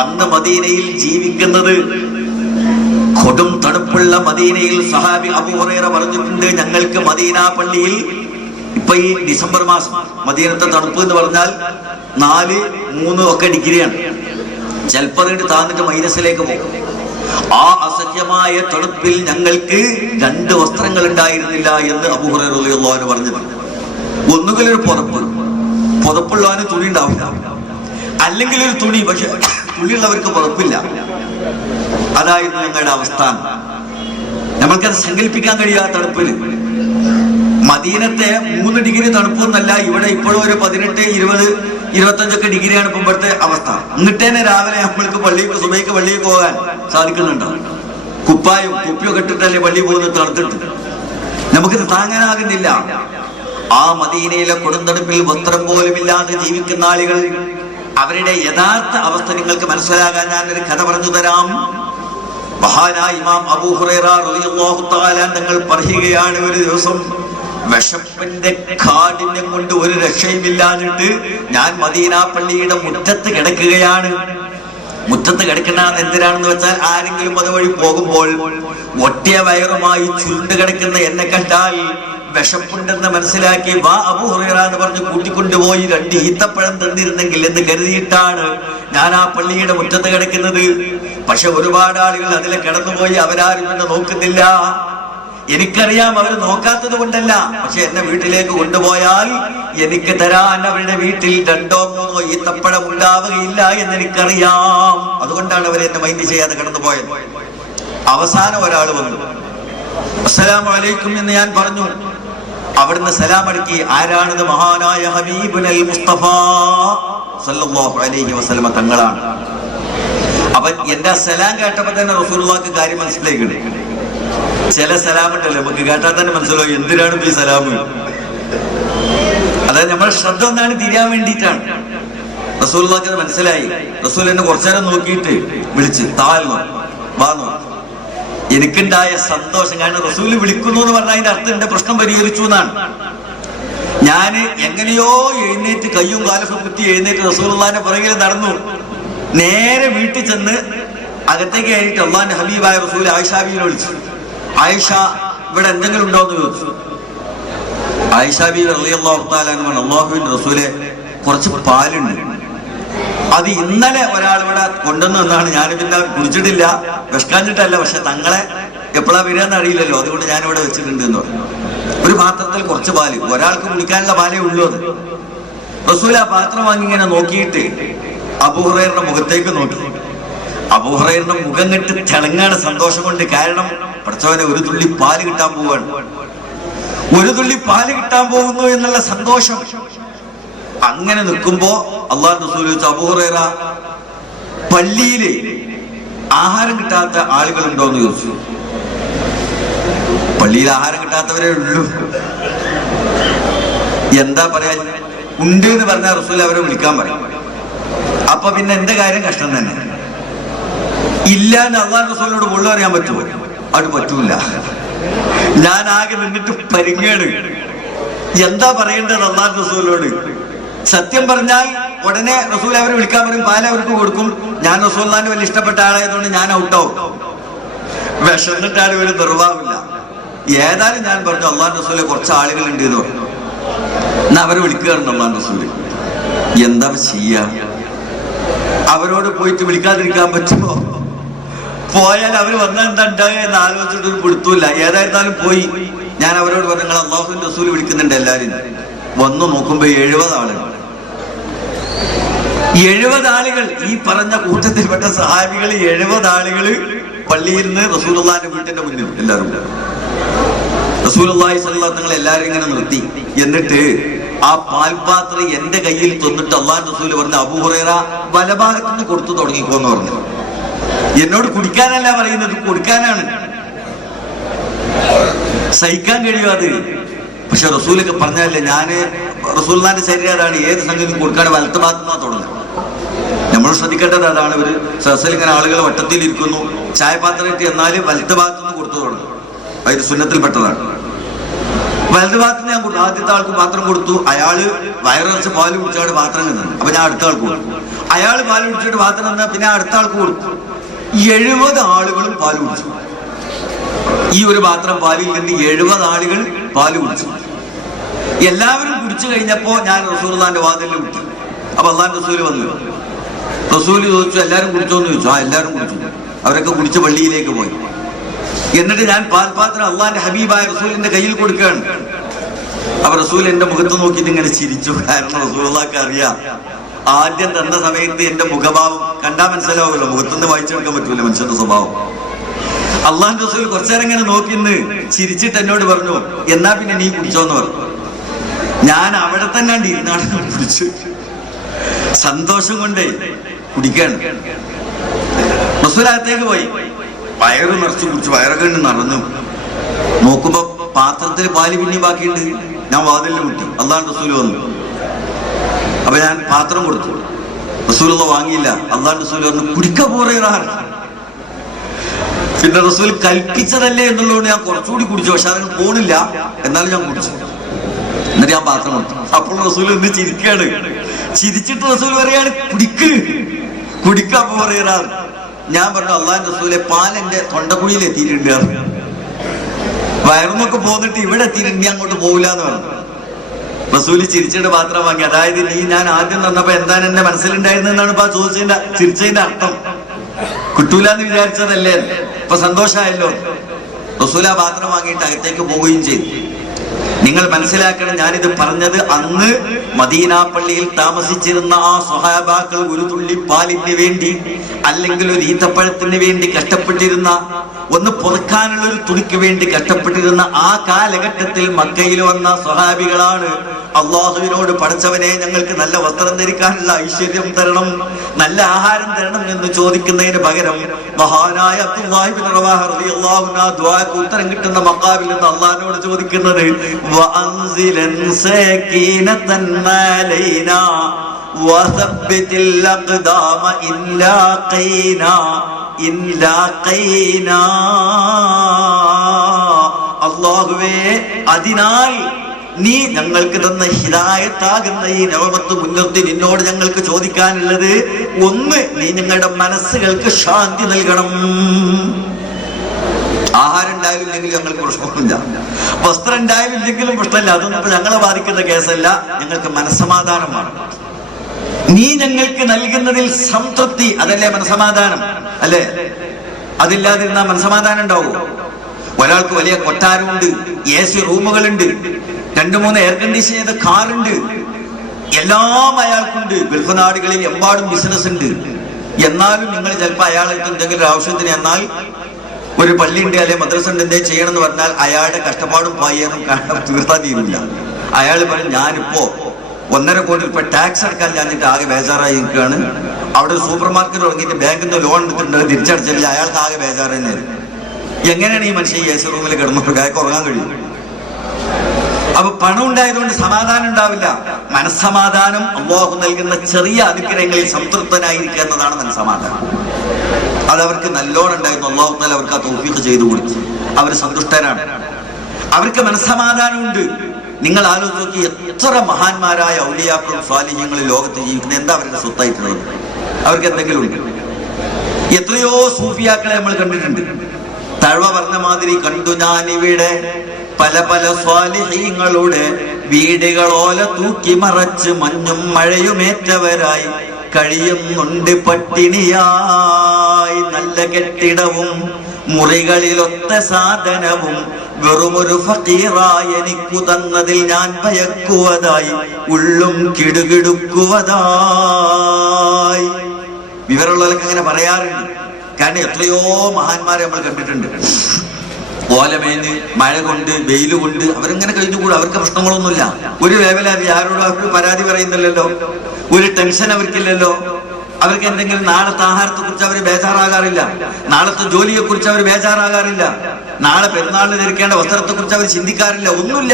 അന്ന് മദീനയിൽ ജീവിക്കുന്നത് കൊടും തണുപ്പുള്ള മദീനയിൽ. സഹാബി അബൂ ഹുറൈറ പറഞ്ഞിട്ടുണ്ട്, ഞങ്ങൾക്ക് മദീന പള്ളിയിൽ ഇപ്പൊ ഈ ഡിസംബർ മാസം മദീനത്തെ തണുപ്പ് എന്ന് പറഞ്ഞാൽ 4, 3 ഒക്കെ ഡിഗ്രിയാണ്. ചിലപ്പോൾ അതിട്ട് താന്നിട്ട് മൈനസിലേക്ക് പോകും. ആ അസഹ്യമായ തണുപ്പിൽ ഞങ്ങൾക്ക് 2 വസ്ത്രങ്ങൾ ഉണ്ടായിരുന്നില്ല എന്ന് അബൂ ഹുറൈറ റളിയല്ലാഹു അൻഹു പറഞ്ഞു. ഒന്നുകിൽ ഒരു പുതപ്പുള്ളവന് തുണി ഉണ്ടാവില്ല, അല്ലെങ്കിൽ ഒരു തുണി, പക്ഷെ തുണിയുള്ളവർക്ക് പുതപ്പില്ല. അതായിരുന്നു ഞങ്ങളുടെ അവസ്ഥ. നമ്മൾക്കത് സങ്കല്പിക്കാൻ കഴിയാത്ത തണുപ്പില്. മദീനത്തെ 3 ഡിഗ്രി തണുപ്പൊന്നല്ല, ഇവിടെ ഇപ്പോഴും ഒരു 18, 20, 25 ഡിഗ്രിയാണ് ഇപ്പൊ ഇവിടുത്തെ അവസ്ഥ. എന്നിട്ട് തന്നെ രാവിലെ നമ്മൾക്ക് സുബഹിക്ക് പള്ളിയിൽ പോകാൻ സാധിക്കുന്നുണ്ടോ? കുപ്പായും കുപ്പിയൊക്കെ ഇട്ടിട്ടല്ലേ പള്ളിയിൽ പോകുന്നത് തണുത്തിട്ട്. നമുക്കിത് താങ്ങാനാകുന്നില്ല. ആ മദീനയിലെ കൊടുന്തണുപ്പിൽ വസ്ത്രം പോലും ഇല്ലാതെ ജീവിക്കുന്ന ആളുകൾ, അവരുടെ യഥാർത്ഥ അവസ്ഥ നിങ്ങൾക്ക് മനസ്സിലാകാൻ ഞാനൊരു കഥ പറഞ്ഞു തരാം. മഹാനായ ഇമാം അബൂ ഹുറൈറ റളിയല്ലാഹു തആല തങ്ങൾ പറയുകയാണ്, ഒരു ദിവസം വിശപ്പിന്റെ കാഠിന്യം കൊണ്ട് ഒരു രക്ഷയുമില്ലാഞ്ഞിട്ട് ഞാൻ മദീന പള്ളിയുടെ മുറ്റത്ത് കിടക്കുകയാണ്. മുറ്റത്ത് കിടക്കുന്നത് എന്തിനാണെന്ന് വെച്ചാൽ, ആരെങ്കിലും അതുവഴി പോകുമ്പോൾ ഒട്ടിയ വയറുമായി ചുരുണ്ട് കിടക്കുന്ന എന്നെ കണ്ടാൽ വിശപ്പുണ്ടെന്ന് മനസ്സിലാക്കി വാ അബൂ ഹുറൈറ എന്ന് പറഞ്ഞ് കൂട്ടിക്കൊണ്ടുപോയി 2 ഈത്തപ്പഴം തന്നിരുന്നെങ്കിൽ എന്ന് കരുതിയിട്ടാണ് ഞാൻ ആ പള്ളിയുടെ മുറ്റത്ത് കിടക്കുന്നത്. പക്ഷെ ഒരുപാട് ആളുകൾ അതിലെ കിടന്നുപോയി, അവരാരും എന്നെ നോക്കുന്നില്ല. എനിക്കറിയാം അവർ നോക്കാത്തത് കൊണ്ടല്ല, പക്ഷെ എന്നെ വീട്ടിലേക്ക് കൊണ്ടുപോയാൽ എനിക്ക് തരാൻ അവരുടെ വീട്ടിൽ 2 or 3 ഈത്തപ്പഴം ഉണ്ടാവുകയില്ല എന്ന് എനിക്കറിയാം. അതുകൊണ്ടാണ് അവർ എന്നെ മൈൻഡ് ചെയ്യാതെ കടന്നുപോയത്. അവസാനം ഒരാൾ വന്നു, അസ്സലാമു അലൈക്കും എന്ന് ഞാൻ പറഞ്ഞു. അവിടുന്ന് സലാം അടക്കി. ആരാണിത്? മഹാനായ ഹബീബുൽ മുസ്തഫ സല്ലല്ലാഹു അലൈഹി വസല്ലമ തങ്ങളാണ്. അപ്പൊ എന്റെ സലാം കേട്ടപ്പോ തന്നെ റസൂലുള്ളാഹിക്ക് കാര്യം മനസ്സിലായിക്കണേ. ചില സലാമുണ്ടല്ലോ നമുക്ക് കേട്ടാൽ തന്നെ മനസ്സിലാവും എന്തിനാണ് ഈ സലാം. അതായത് നമ്മുടെ ശ്രദ്ധ ഒന്നാണ് തിരിയാൻ വേണ്ടിയിട്ടാണ്. റസൂലുള്ളാഹിക്ക് അത് മനസ്സിലായി. റസൂൽ എന്നെ കുറച്ചു നേരം നോക്കിയിട്ട് വിളിച്ച് താഴ്ന്നു വാന്നു. എനിക്കുണ്ടായ സന്തോഷം, കാരണം റസൂല് വിളിക്കുന്നു എന്ന് പറഞ്ഞാൽ അതിന്റെ അർത്ഥം എന്റെ പ്രശ്നം പരിഹരിച്ചു എന്നാണ്. ഞാൻ എങ്ങനെയോ എഴുന്നേറ്റ് കയ്യും കാലൊക്കെ കുത്തി എഴുന്നേറ്റ് റസൂലുള്ളാഹിന്റെ പുറകിൽ നടന്നു. നേരെ വീട്ടിൽ ചെന്ന് അകത്തേക്ക് കയറിയിട്ട് അള്ളാഹിന്റെ ഹബീബായ റസൂൽ ആയിഷ ബീവിനെ വിളിച്ചു. ആയിഷ, ഇവിടെ എന്തെങ്കിലും ഉണ്ടോ എന്ന് ചോദിച്ചു. ആയിഷ ബീവി റളിയല്ലാഹു തആല അൻഹ, അല്ലാഹുവിന്റെ റസൂലെ, കുറച്ച് പാലുണ്ട്, അത് ഇന്നലെ ഒരാൾ ഇവിടെ കൊണ്ടുവന്നാണ്. ഞാൻ പിന്നെ കുടിച്ചിട്ടില്ല, വിഷക്കാഞ്ഞിട്ടല്ല, പക്ഷെ തങ്ങളെ എപ്പോഴാ വരികയെന്ന് അറിയില്ലല്ലോ, അതുകൊണ്ട് ഞാനിവിടെ വെച്ചിട്ടുണ്ട് എന്ന് പറഞ്ഞു. ഒരു പാത്രത്തിൽ കുറച്ച് പാല്, ഒരാൾക്ക് കുടിക്കാനുള്ള പാലേ ഉള്ളൂ. അത് റസൂൽ ആ പാത്രം വാങ്ങി ഇങ്ങനെ നോക്കിയിട്ട് അബൂ ഹുറൈറയുടെ മുഖത്തേക്ക് നോക്കി. അബൂ ഹുറൈറയുടെ മുഖം കെട്ട് തിളങ്ങാണ് സന്തോഷം കൊണ്ട്. കാരണം പഠിച്ചവനെ ഒരു തുള്ളി പാല് കിട്ടാൻ പോവാണ്, ഒരു തുള്ളി പാല് കിട്ടാൻ പോകുന്നു എന്നുള്ള സന്തോഷം. അങ്ങനെ നിൽക്കുമ്പോ അള്ളാഹു റസൂൽ ചോദിച്ചു, അബൂ ഹുറൈറ, പള്ളിയില് ആഹാരം കിട്ടാത്ത ആളുകളുണ്ടോന്ന് ചോദിച്ചു. പള്ളിയിൽ ആഹാരം കിട്ടാത്തവരേ ഉള്ളൂ. എന്താ പറയാ, ഉണ്ട് എന്ന് പറഞ്ഞാൽ റസൂൽ അവരെ വിളിക്കാൻ പറയും. അപ്പൊ പിന്നെ എന്റെ കാര്യം കഷ്ടം തന്നെ. ഇല്ല എന്ന് അള്ളാഹു റസൂലിനോട് മുഴുവൻ അറിയാൻ പറ്റുമോ? അത് പറ്റൂല. ഞാൻ ആകെ നിന്നിട്ട് പരിങ്ങേട്. എന്താ പറയേണ്ടത് അള്ളാഹു റസൂലിനോട്? സത്യം പറഞ്ഞാൽ ഉടനെ റസൂൽ അവരെ വിളിക്കാൻ പറയും, പാല അവർക്ക് കൊടുക്കും. ഞാൻ റസൂലിന്റെ വലിയ ഇഷ്ടപ്പെട്ട ആളായതുകൊണ്ട് ഞാൻ ഔട്ടാവും. വിശന്നിട്ടാണ് ഇവര് നിർവാഹമില്ല. ഏതായാലും ഞാൻ പറഞ്ഞു, അള്ളാഹു റസൂലെ കുറച്ച് ആളുകൾ ഉണ്ട് എന്ന് പറഞ്ഞു. എന്നാ അവരെ വിളിക്കുകയാണ് അള്ളാഹു റസൂല്. എന്താ ചെയ്യാ? അവരോട് പോയിട്ട് വിളിക്കാതിരിക്കാൻ പറ്റുമോ? പോയാൽ അവർ വന്നാൽ എന്താ ഉണ്ടാകുക എന്ന് ആലോചിച്ചിട്ട് ഒരു പിടുത്തമില്ല. ഏതായിരുന്നാലും പോയി. ഞാൻ അവരോട് പറഞ്ഞു, നിങ്ങൾ അള്ളാഹുവിന്റെ റസൂല് വിളിക്കുന്നുണ്ട് എല്ലാരും. വന്നു നോക്കുമ്പോ 70 ആളുകൾ. 70 ആളുകൾ, ഈ പറഞ്ഞ കൂട്ടത്തിൽപ്പെട്ട സഹാബികൾ 70 ആളുകൾ പള്ളിയിൽ നിന്ന് റസൂലുള്ളാഹിന്റെ വീട്ടിന്റെ മുന്നിൽ എല്ലാവരും. റസൂലുള്ളാഹി സ്വല്ലല്ലാഹു അലൈഹി വസല്ലം എല്ലാവരും ഇങ്ങനെ നിർത്തി. എന്നിട്ട് ആ പാൽപാത്രം എന്റെ കയ്യിൽ തന്നിട്ട് അള്ളാഹു റസൂല് പറഞ്ഞു, അബൂ ഹുറൈറ വലഭാഗത്ത് നിന്ന് കൊടുത്തു തുടങ്ങിക്കോന്ന് പറഞ്ഞു. എന്നോട് കുടിക്കാനല്ല പറയുന്നത്, കൊടുക്കാനാണ്. സഹിക്കാൻ കഴിയും അത്. പക്ഷെ റസൂലൊക്കെ പറഞ്ഞല്ലേ, ഞാന് റസൂലുള്ളാഹിന്റെ ശരീരം അതാണ്, ഏത് സംഗതിയും കൊടുക്കാൻ വലത്ത് ഭാഗത്തുനിന്നാ തുടങ്ങും. നമ്മൾ ശ്രദ്ധിക്കേണ്ടത് അതാണ്. ഒരു സദസ്സിൽ ഇങ്ങനെ ആളുകൾ വട്ടത്തിൽ ഇരിക്കുന്നു, ചായപാത്രം ഇട്ട് എന്നാല് വലത്ത് ഭാഗത്തുനിന്ന് കൊടുത്തു തുടങ്ങും. അതിന് സുന്നത്തിൽപ്പെട്ടതാണ്. വലത് ഭാഗത്ത് ഞാൻ കൊടുത്തു. ആദ്യത്തെ ആൾക്ക് പാത്രം കൊടുത്തു. അയാള് വയറിറച്ച് പാല് കുടിച്ചാണ് പാത്രം നിന്നത്. അപ്പൊ ഞാൻ അടുത്ത ആൾക്ക് കൊടുത്തു. അയാള് പാല് കുടിച്ചിട്ട് പാത്രം നിന്നാ പിന്നെ അടുത്ത ആൾക്ക് കൊടുത്തു. 70 ആളുകളും പാല് കുടിച്ചു. ഈ ഒരു പാത്രം പാലിൽ നിന്ന് 70 ആളുകൾ പാല് കുടിച്ചു. എല്ലാവരും കുടിച്ചു കഴിഞ്ഞപ്പോ ഞാൻ റസൂലുള്ളാഹിന്റെ വാതിലിൽ വിട്ടു. അപ്പൊ അള്ളാഹു റസൂല് വന്നു. റസൂല് ചോദിച്ചു, എല്ലാരും കുടിച്ചോന്ന് ചോദിച്ചു. ആ, എല്ലാരും കുടിച്ചു. അവരൊക്കെ കുടിച്ച് പള്ളിയിലേക്ക് പോയി. എന്നിട്ട് ഞാൻ പാൽപാത്രം അള്ളാന്റെ ഹബീബായ റസൂലിന്റെ കയ്യിൽ കൊടുക്കുകയാണ്. അപ്പൊ റസൂൽ എന്റെ മുഖത്ത് നോക്കിയിട്ട് ഇങ്ങനെ ചിരിച്ചു. കാരണം റസൂലുള്ളാഹിക്ക് അറിയാം, ആദ്യം തന്ന സമയത്ത് എന്റെ മുഖഭാവം കണ്ടാൽ മനസ്സിലാവുമല്ലോ, മുഖത്തുനിന്ന് വായിച്ചെടുക്കാൻ പറ്റൂല മനുഷ്യന്റെ സ്വഭാവം. അള്ളാഹുന്റെ റസൂൽ കുറച്ചേരം ഇങ്ങനെ നോക്കിന്ന് ചിരിച്ചിട്ട് എന്നോട് പറഞ്ഞു, എന്നാ പിന്നെ നീ കുടിച്ചോന്ന് പറഞ്ഞു. ഞാൻ അവിടെ തന്നെ ഇരുന്നാണ് കുടിച്ചു. സന്തോഷം കൊണ്ടേ കുടിക്കാണ്. റസൂൽ അകത്തേക്ക് പോയി. വയറ് നിറച്ച് കുടിച്ചു. വയറൊക്കെ ഉണ്ട് നിറഞ്ഞു. നോക്കുമ്പോ പാത്രത്തിൽ പാല് പിന്നെ ബാക്കിയുണ്ട്. ഞാൻ വാതിലിൽ വിട്ടു. അള്ളാഹു റസൂല് വന്നു. അപ്പൊ ഞാൻ പാത്രം കൊടുത്തു. റസൂലുള്ള വാങ്ങിയില്ല. അള്ളാഹു റസൂല് വന്നു, കുടിക്ക പോറേറാണ്. പിന്നെ റസൂൽ കൽപ്പിച്ചതല്ലേ എന്നുള്ളതുകൊണ്ട് ഞാൻ കുറച്ചുകൂടി കുടിച്ചു. പക്ഷെ അതിന് പോണില്ല, എന്നാലും ഞാൻ കുടിച്ചു. എന്നിട്ട് ഞാൻ പാത്രം കൊടുത്തു. അപ്പോൾ റസൂൽ ഒന്ന് ചിരിക്കാണ്. ചിരിച്ചിട്ട് റസൂൽ പറയാണ്, കുടിക്ക പോറേറാണ്. ഞാൻ പറഞ്ഞു, അള്ളാഹു റസൂലെ, പാലെന്റെ തൊണ്ടക്കുഴിയിൽ എത്തിയിട്ടുണ്ട്. വയറുന്നൊക്കെ പോന്നിട്ട് ഇവിടെ എത്തിയിട്ടുണ്ട്, നീ അങ്ങോട്ട് പോകില്ല എന്ന് പറഞ്ഞു. റസൂല് ചിരിച്ചിട്ട് പാത്രം വാങ്ങി. അതായത് നീ ഞാൻ ആദ്യം തന്നപ്പോ എന്താണ് എന്റെ മനസ്സിലുണ്ടായിരുന്നെന്നാണ് ഇപ്പൊ ചോദിച്ചതിന്റെ ചിരിച്ചതിന്റെ അർത്ഥം. കിട്ടൂലെന്ന് വിചാരിച്ചതല്ലേ, ഇപ്പൊ സന്തോഷമായല്ലോ. റസൂൽ ആ പാത്രം വാങ്ങിയിട്ട് അകത്തേക്ക് പോവുകയും ചെയ്തു. നിങ്ങൾ മനസ്സിലാക്കണം, ഞാനിത് പറഞ്ഞത് അന്ന് മദീന പള്ളിയിൽ താമസിച്ചിരുന്ന ആ സ്വഹാബാക്കൾ ഒരു തുള്ളി പാലിന് വേണ്ടി അല്ലെങ്കിൽ ഒരു ഈത്തപ്പഴത്തിന് വേണ്ടി കഷ്ടപ്പെട്ടിരുന്ന, ഒന്ന് പൊറുക്കാനുള്ള ഒരു തുണിക്ക് വേണ്ടി കഷ്ടപ്പെട്ടിരുന്ന ആ കാലഘട്ടത്തിൽ മക്കയിൽ വന്ന സ്വഹാബികളാണ്. അള്ളാഹുവിനോട്, പടച്ചവനെ ഞങ്ങൾക്ക് നല്ല വസ്ത്രം ധരിക്കാനുള്ള ഐശ്വര്യം തരണം, നല്ല ആഹാരം തരണം എന്ന് ചോദിക്കുന്നതിന് പകരം മഹാനായ അബ്ദുല്ലാഹി ഇബ്നു റവാഹ റളിയല്ലാഹു അൻഹു ദുആക്ക് ഉത്തരം കിട്ടുന്ന മഖാമിൽ നിന്ന് അള്ളാഹിനോട് ചോദിക്കുന്നത്, വഅൻസിലൻ സകീനതൻ അലൈനാ വസബ്ബിതിൽ അഖ്ദാമ ഇല്ലാ ഖൈനാ. അല്ലാഹുവേ, അതിനാൽ നീ ഞങ്ങൾക്ക് തന്ന ഹിദായത്താകുന്ന ഈ നിഅമത്ത് മുൻനിർത്തി നിന്നോട് ഞങ്ങൾക്ക് ചോദിക്കാനുള്ളത്, ഒന്ന്, നീ ഞങ്ങളുടെ മനസ്സുകൾക്ക് ശാന്തി നൽകണം. ആഹാരം ഉണ്ടായില്ലെങ്കിലും ഞങ്ങൾക്ക് പ്രശ്നമൊന്നുമില്ല, വസ്ത്രം ഉണ്ടായില്ലെങ്കിലും പ്രശ്നമില്ല, അതൊന്നും ഇപ്പൊ ഞങ്ങളെ ബാധിക്കുന്ന കേസല്ല. ഞങ്ങൾക്ക് മനസ്സമാധാനമാണ്. നീ ഞങ്ങൾക്ക് നൽകുന്നതിൽ സംതൃപ്തി, അതല്ലേ മനസമാധാനം അല്ലേ? അതില്ലാതിരുന്ന മനസമാധാനം ഉണ്ടാവും? ഒരാൾക്ക് വലിയ കൊട്ടാരമുണ്ട്, AC റൂമുകളുണ്ട്, 2-3 എയർ കണ്ടീഷൻ ചെയ്ത കാറുണ്ട്, എല്ലാം അയാൾക്കുണ്ട്. ഗൾഫ് നാടുകളിൽ എമ്പാടും ബിസിനസ് ഉണ്ട്. എന്നാലും നിങ്ങൾ ചിലപ്പോൾ അയാൾക്ക് എന്തെങ്കിലും ഒരു ആവശ്യത്തിന് എന്നാൽ ഒരു പള്ളിയുണ്ട് അല്ലെ മദ്രസ ഉണ്ട് എന്തെങ്കിലും ചെയ്യണം എന്ന് പറഞ്ഞാൽ അയാളുടെ കഷ്ടപ്പാടും പായൊന്നും തീർത്താൻ തീരില്ല. അയാൾ പറയും ഞാനിപ്പോ 1.5 കോടി രൂപ ടാക്സ് അടക്കാൻ ഞാനിട്ട് ആകെ ബേജാറായി നിൽക്കുകയാണ്. അവിടെ സൂപ്പർ മാർക്കറ്റ് തുടങ്ങിയിട്ട് ബാങ്കിൽ നിന്ന് ലോൺ എടുത്തിട്ടുണ്ട്, തിരിച്ചടച്ചില്ല. അയാൾക്ക് ആകെ ബേജാറ് തന്നെയാണ്. എങ്ങനെയാണ് ഈ മനുഷ്യൻ AC റൂമിൽ കിടന്നു അയാൾക്ക് ഉറങ്ങാൻ കഴിയും? അപ്പൊ പണം ഉണ്ടായതുകൊണ്ട് സമാധാനം ഉണ്ടാവില്ല. മനസ്സമാധാനം അല്ലാഹു നൽകുന്ന ചെറിയ അനുഗ്രഹങ്ങളിൽ സംതൃപ്തനായിരിക്കുക എന്നതാണ് മനസ്സമാധാനം. അതവർക്ക് നല്ലോണം ഉണ്ടായിരുന്നു. അല്ലാഹു തആല അവർക്ക് ആ തൗഫീഖ് ചെയ്തു കൊടുത്തു. അവർ സന്തുഷ്ടരാണ്, അവർക്ക് മനസ്സമാധാനമുണ്ട്. നിങ്ങൾ ആലോചിച്ച് നോക്കി, എത്ര മഹാന്മാരായ ഔലിയാക്കളും സ്വാലിഹ്യങ്ങളും ലോകത്ത് ജീവിക്കുന്നത്, എന്താ അവരുടെ സ്വത്തായിട്ടുള്ളത്? അവർക്ക് എന്തെങ്കിലും ഉണ്ട്? എത്രയോ സൂഫിയാക്കളെ നമ്മൾ കണ്ടിട്ടുണ്ട്. തഴവ പറഞ്ഞ മാതിരി കണ്ടു ഞാനിവിടെ പല പല സ്വാലിഹീങ്ങളുടെ വീടുകളോല തൂക്കി മറച്ച് മഞ്ഞും മഴയുമേറ്റവരായി കഴിയുന്നുണ്ട് പട്ടിണിയായി. നല്ല കെട്ടിടവും മുറികളിലൊത്ത സാധനവും വെറുമൊരു ഫക്കീറായി എനിക്കു തന്നതിൽ ഞാൻ ഭയക്കുവതായി ഉള്ളും കിടുകിടുക്കുവതായി. വിവരമുള്ളവർക്ക് അങ്ങനെ പറയാറുണ്ട്. കാരണം എത്രയോ മഹാന്മാരെ നമ്മൾ കണ്ടിട്ടുണ്ട്. ഓലമേന് മഴ കൊണ്ട് വെയിൽ കൊണ്ട് അവരിങ്ങനെ കഴിഞ്ഞുകൂടും. അവർക്ക് പ്രശ്നങ്ങളൊന്നുമില്ല, ഒരു വേവലാതി, ആരോടും അവർക്ക് പരാതി പറയുന്നില്ലല്ലോ, ഒരു ടെൻഷൻ അവർക്കില്ലല്ലോ. അവർക്ക് എന്തെങ്കിലും നാളത്തെ ആഹാരത്തെ കുറിച്ച് അവർ ബേജാറാകാറില്ല, നാളത്തെ ജോലിയെ കുറിച്ച് അവർ ബേജാറാകാറില്ല, നാളെ പെരുന്നാളിന് ധരിക്കേണ്ട വസ്ത്രത്തെ കുറിച്ച് അവർ ചിന്തിക്കാറില്ല. ഒന്നുമില്ല,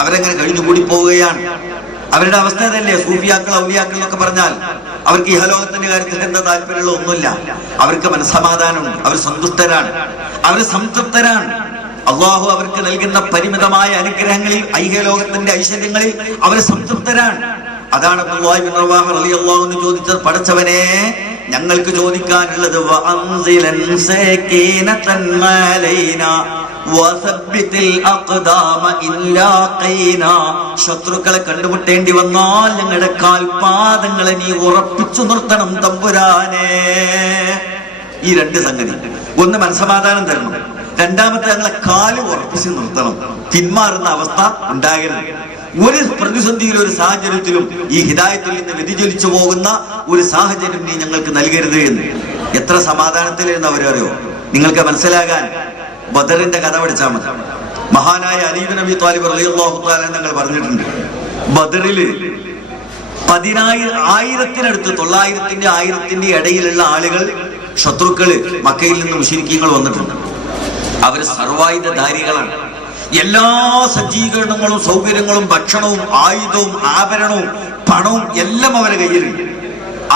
അവരെങ്ങനെ കഴിഞ്ഞുകൂടി പോവുകയാണ്. അവരുടെ അവസ്ഥ അതല്ലേ. സൂഫിയാക്കൾ ഔലിയാക്കൾ എന്നൊക്കെ പറഞ്ഞാൽ അവർക്ക് ഇഹലോകത്തിന്റെ കാര്യത്തിൽ എന്താ താല്പര്യമുള്ള ഒന്നുമില്ല. അവർക്ക് മനസ്സമാധാനമുണ്ട്, അവർ സന്തുഷ്ടരാണ്, അവർ സംതൃപ്തരാണ്. അള്ളാഹു അവർക്ക് നൽകുന്ന പരിമിതമായ അനുഗ്രഹങ്ങളിൽ, ഐഹലോകത്തിന്റെ ഐശ്വര്യങ്ങളിൽ അവർ സംതൃപ്തരാണ്. അതാണ് അബ്ദുല്ലാഹി ഇബ്നു റവാഹ റളിയല്ലാഹു അൻഹു ചോദിച്ചത്, പടച്ചവനെ ഞങ്ങൾക്ക് ചോദിക്കാനുള്ളത് ശത്രുക്കളെ കണ്ടുമുട്ടേണ്ടി വന്നാൽ ഞങ്ങളുടെ കാൽപാദങ്ങളെ നീ ഉറപ്പിച്ചു നിർത്തണം തമ്പുരാനെ. ഈ 2 സംഗതി, ഒന്ന് മനസ്സമാധാനം തരണം, രണ്ടാമത്തെ ഞങ്ങളെ കാല് ഉറപ്പിച്ചു നിർത്തണം. പിന്മാറുന്ന അവസ്ഥ ഉണ്ടാകരുത്. ഒരു പ്രതിസന്ധിയിലും ഒരു സാഹചര്യത്തിലും ഈ ഹിദായത്തിൽ നിന്ന് വ്യതിചലിച്ചു പോകുന്ന ഒരു സാഹചര്യം നീ ഞങ്ങൾക്ക് നൽകരുത് എന്ന്. എത്ര സമാധാനത്തിലിരുന്ന് അവരറിയോ? നിങ്ങൾക്ക് മനസ്സിലാകാൻ ബദറിന്റെ കഥ പഠിച്ചാൽ മതി. മഹാനായ അലി ഇബ്നു അബീ ത്വാലിബ് റളിയല്ലാഹു തആല ഞങ്ങൾ പറഞ്ഞിട്ടുണ്ട്, ബദറില് 10,000-1000-ത്തിനടുത്ത് 900-ന്റെ 1000-ന്റെ ഇടയിലുള്ള ആളുകൾ, ശത്രുക്കള്, മക്കയിൽ നിന്ന് മുശ്രിക്കീങ്ങൾ വന്നിട്ടുണ്ട്. അവര് സർവായുധധാരികളാണ്. എല്ലാ സജ്ജീകരണങ്ങളും സൗകര്യങ്ങളും ഭക്ഷണവും ആയുധവും ആഭരണവും പണവും എല്ലാം അവരുടെ കയ്യിലുണ്ട്.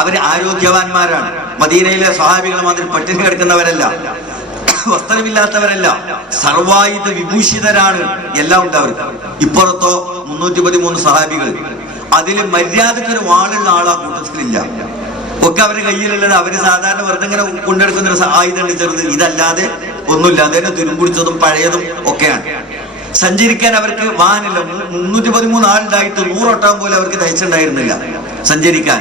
അവര് ആരോഗ്യവാന്മാരാണ്. മദീനയിലെ സ്വഹാബികൾ മാതിരി പട്ടിണി കിടക്കുന്നവരല്ല, വസ്ത്രമില്ലാത്തവരല്ല, സർവായുധ വിഭൂഷിതരാണ്. എല്ലാം ഉണ്ട് അവർക്ക്. ഇപ്പുറത്തോ 313 സ്വഹാബികൾ, അതില് മര്യാദക്കൊരു വാളുള്ള ആളാ കൂട്ടത്തിലില്ല. ഒക്കെ അവരുടെ കയ്യിലുള്ളത് അവര് സാധാരണ വെറുതെ ഇങ്ങനെ കൊണ്ടെടുക്കുന്ന ഒരു ആയുധമുണ്ട് ചെറുത്, ഇതല്ലാതെ ഒന്നുമില്ല. അതിനെ തുരുമ്പുടിച്ചതും പഴയതും ഒക്കെയാണ്. സഞ്ചരിക്കാൻ അവർക്ക് വാഹനമില്ല. 313 ആളുണ്ടായിട്ട് 100 ഒട്ടകം പോലെ അവർക്ക് തയ്ച്ചുണ്ടായിരുന്നില്ല സഞ്ചരിക്കാൻ.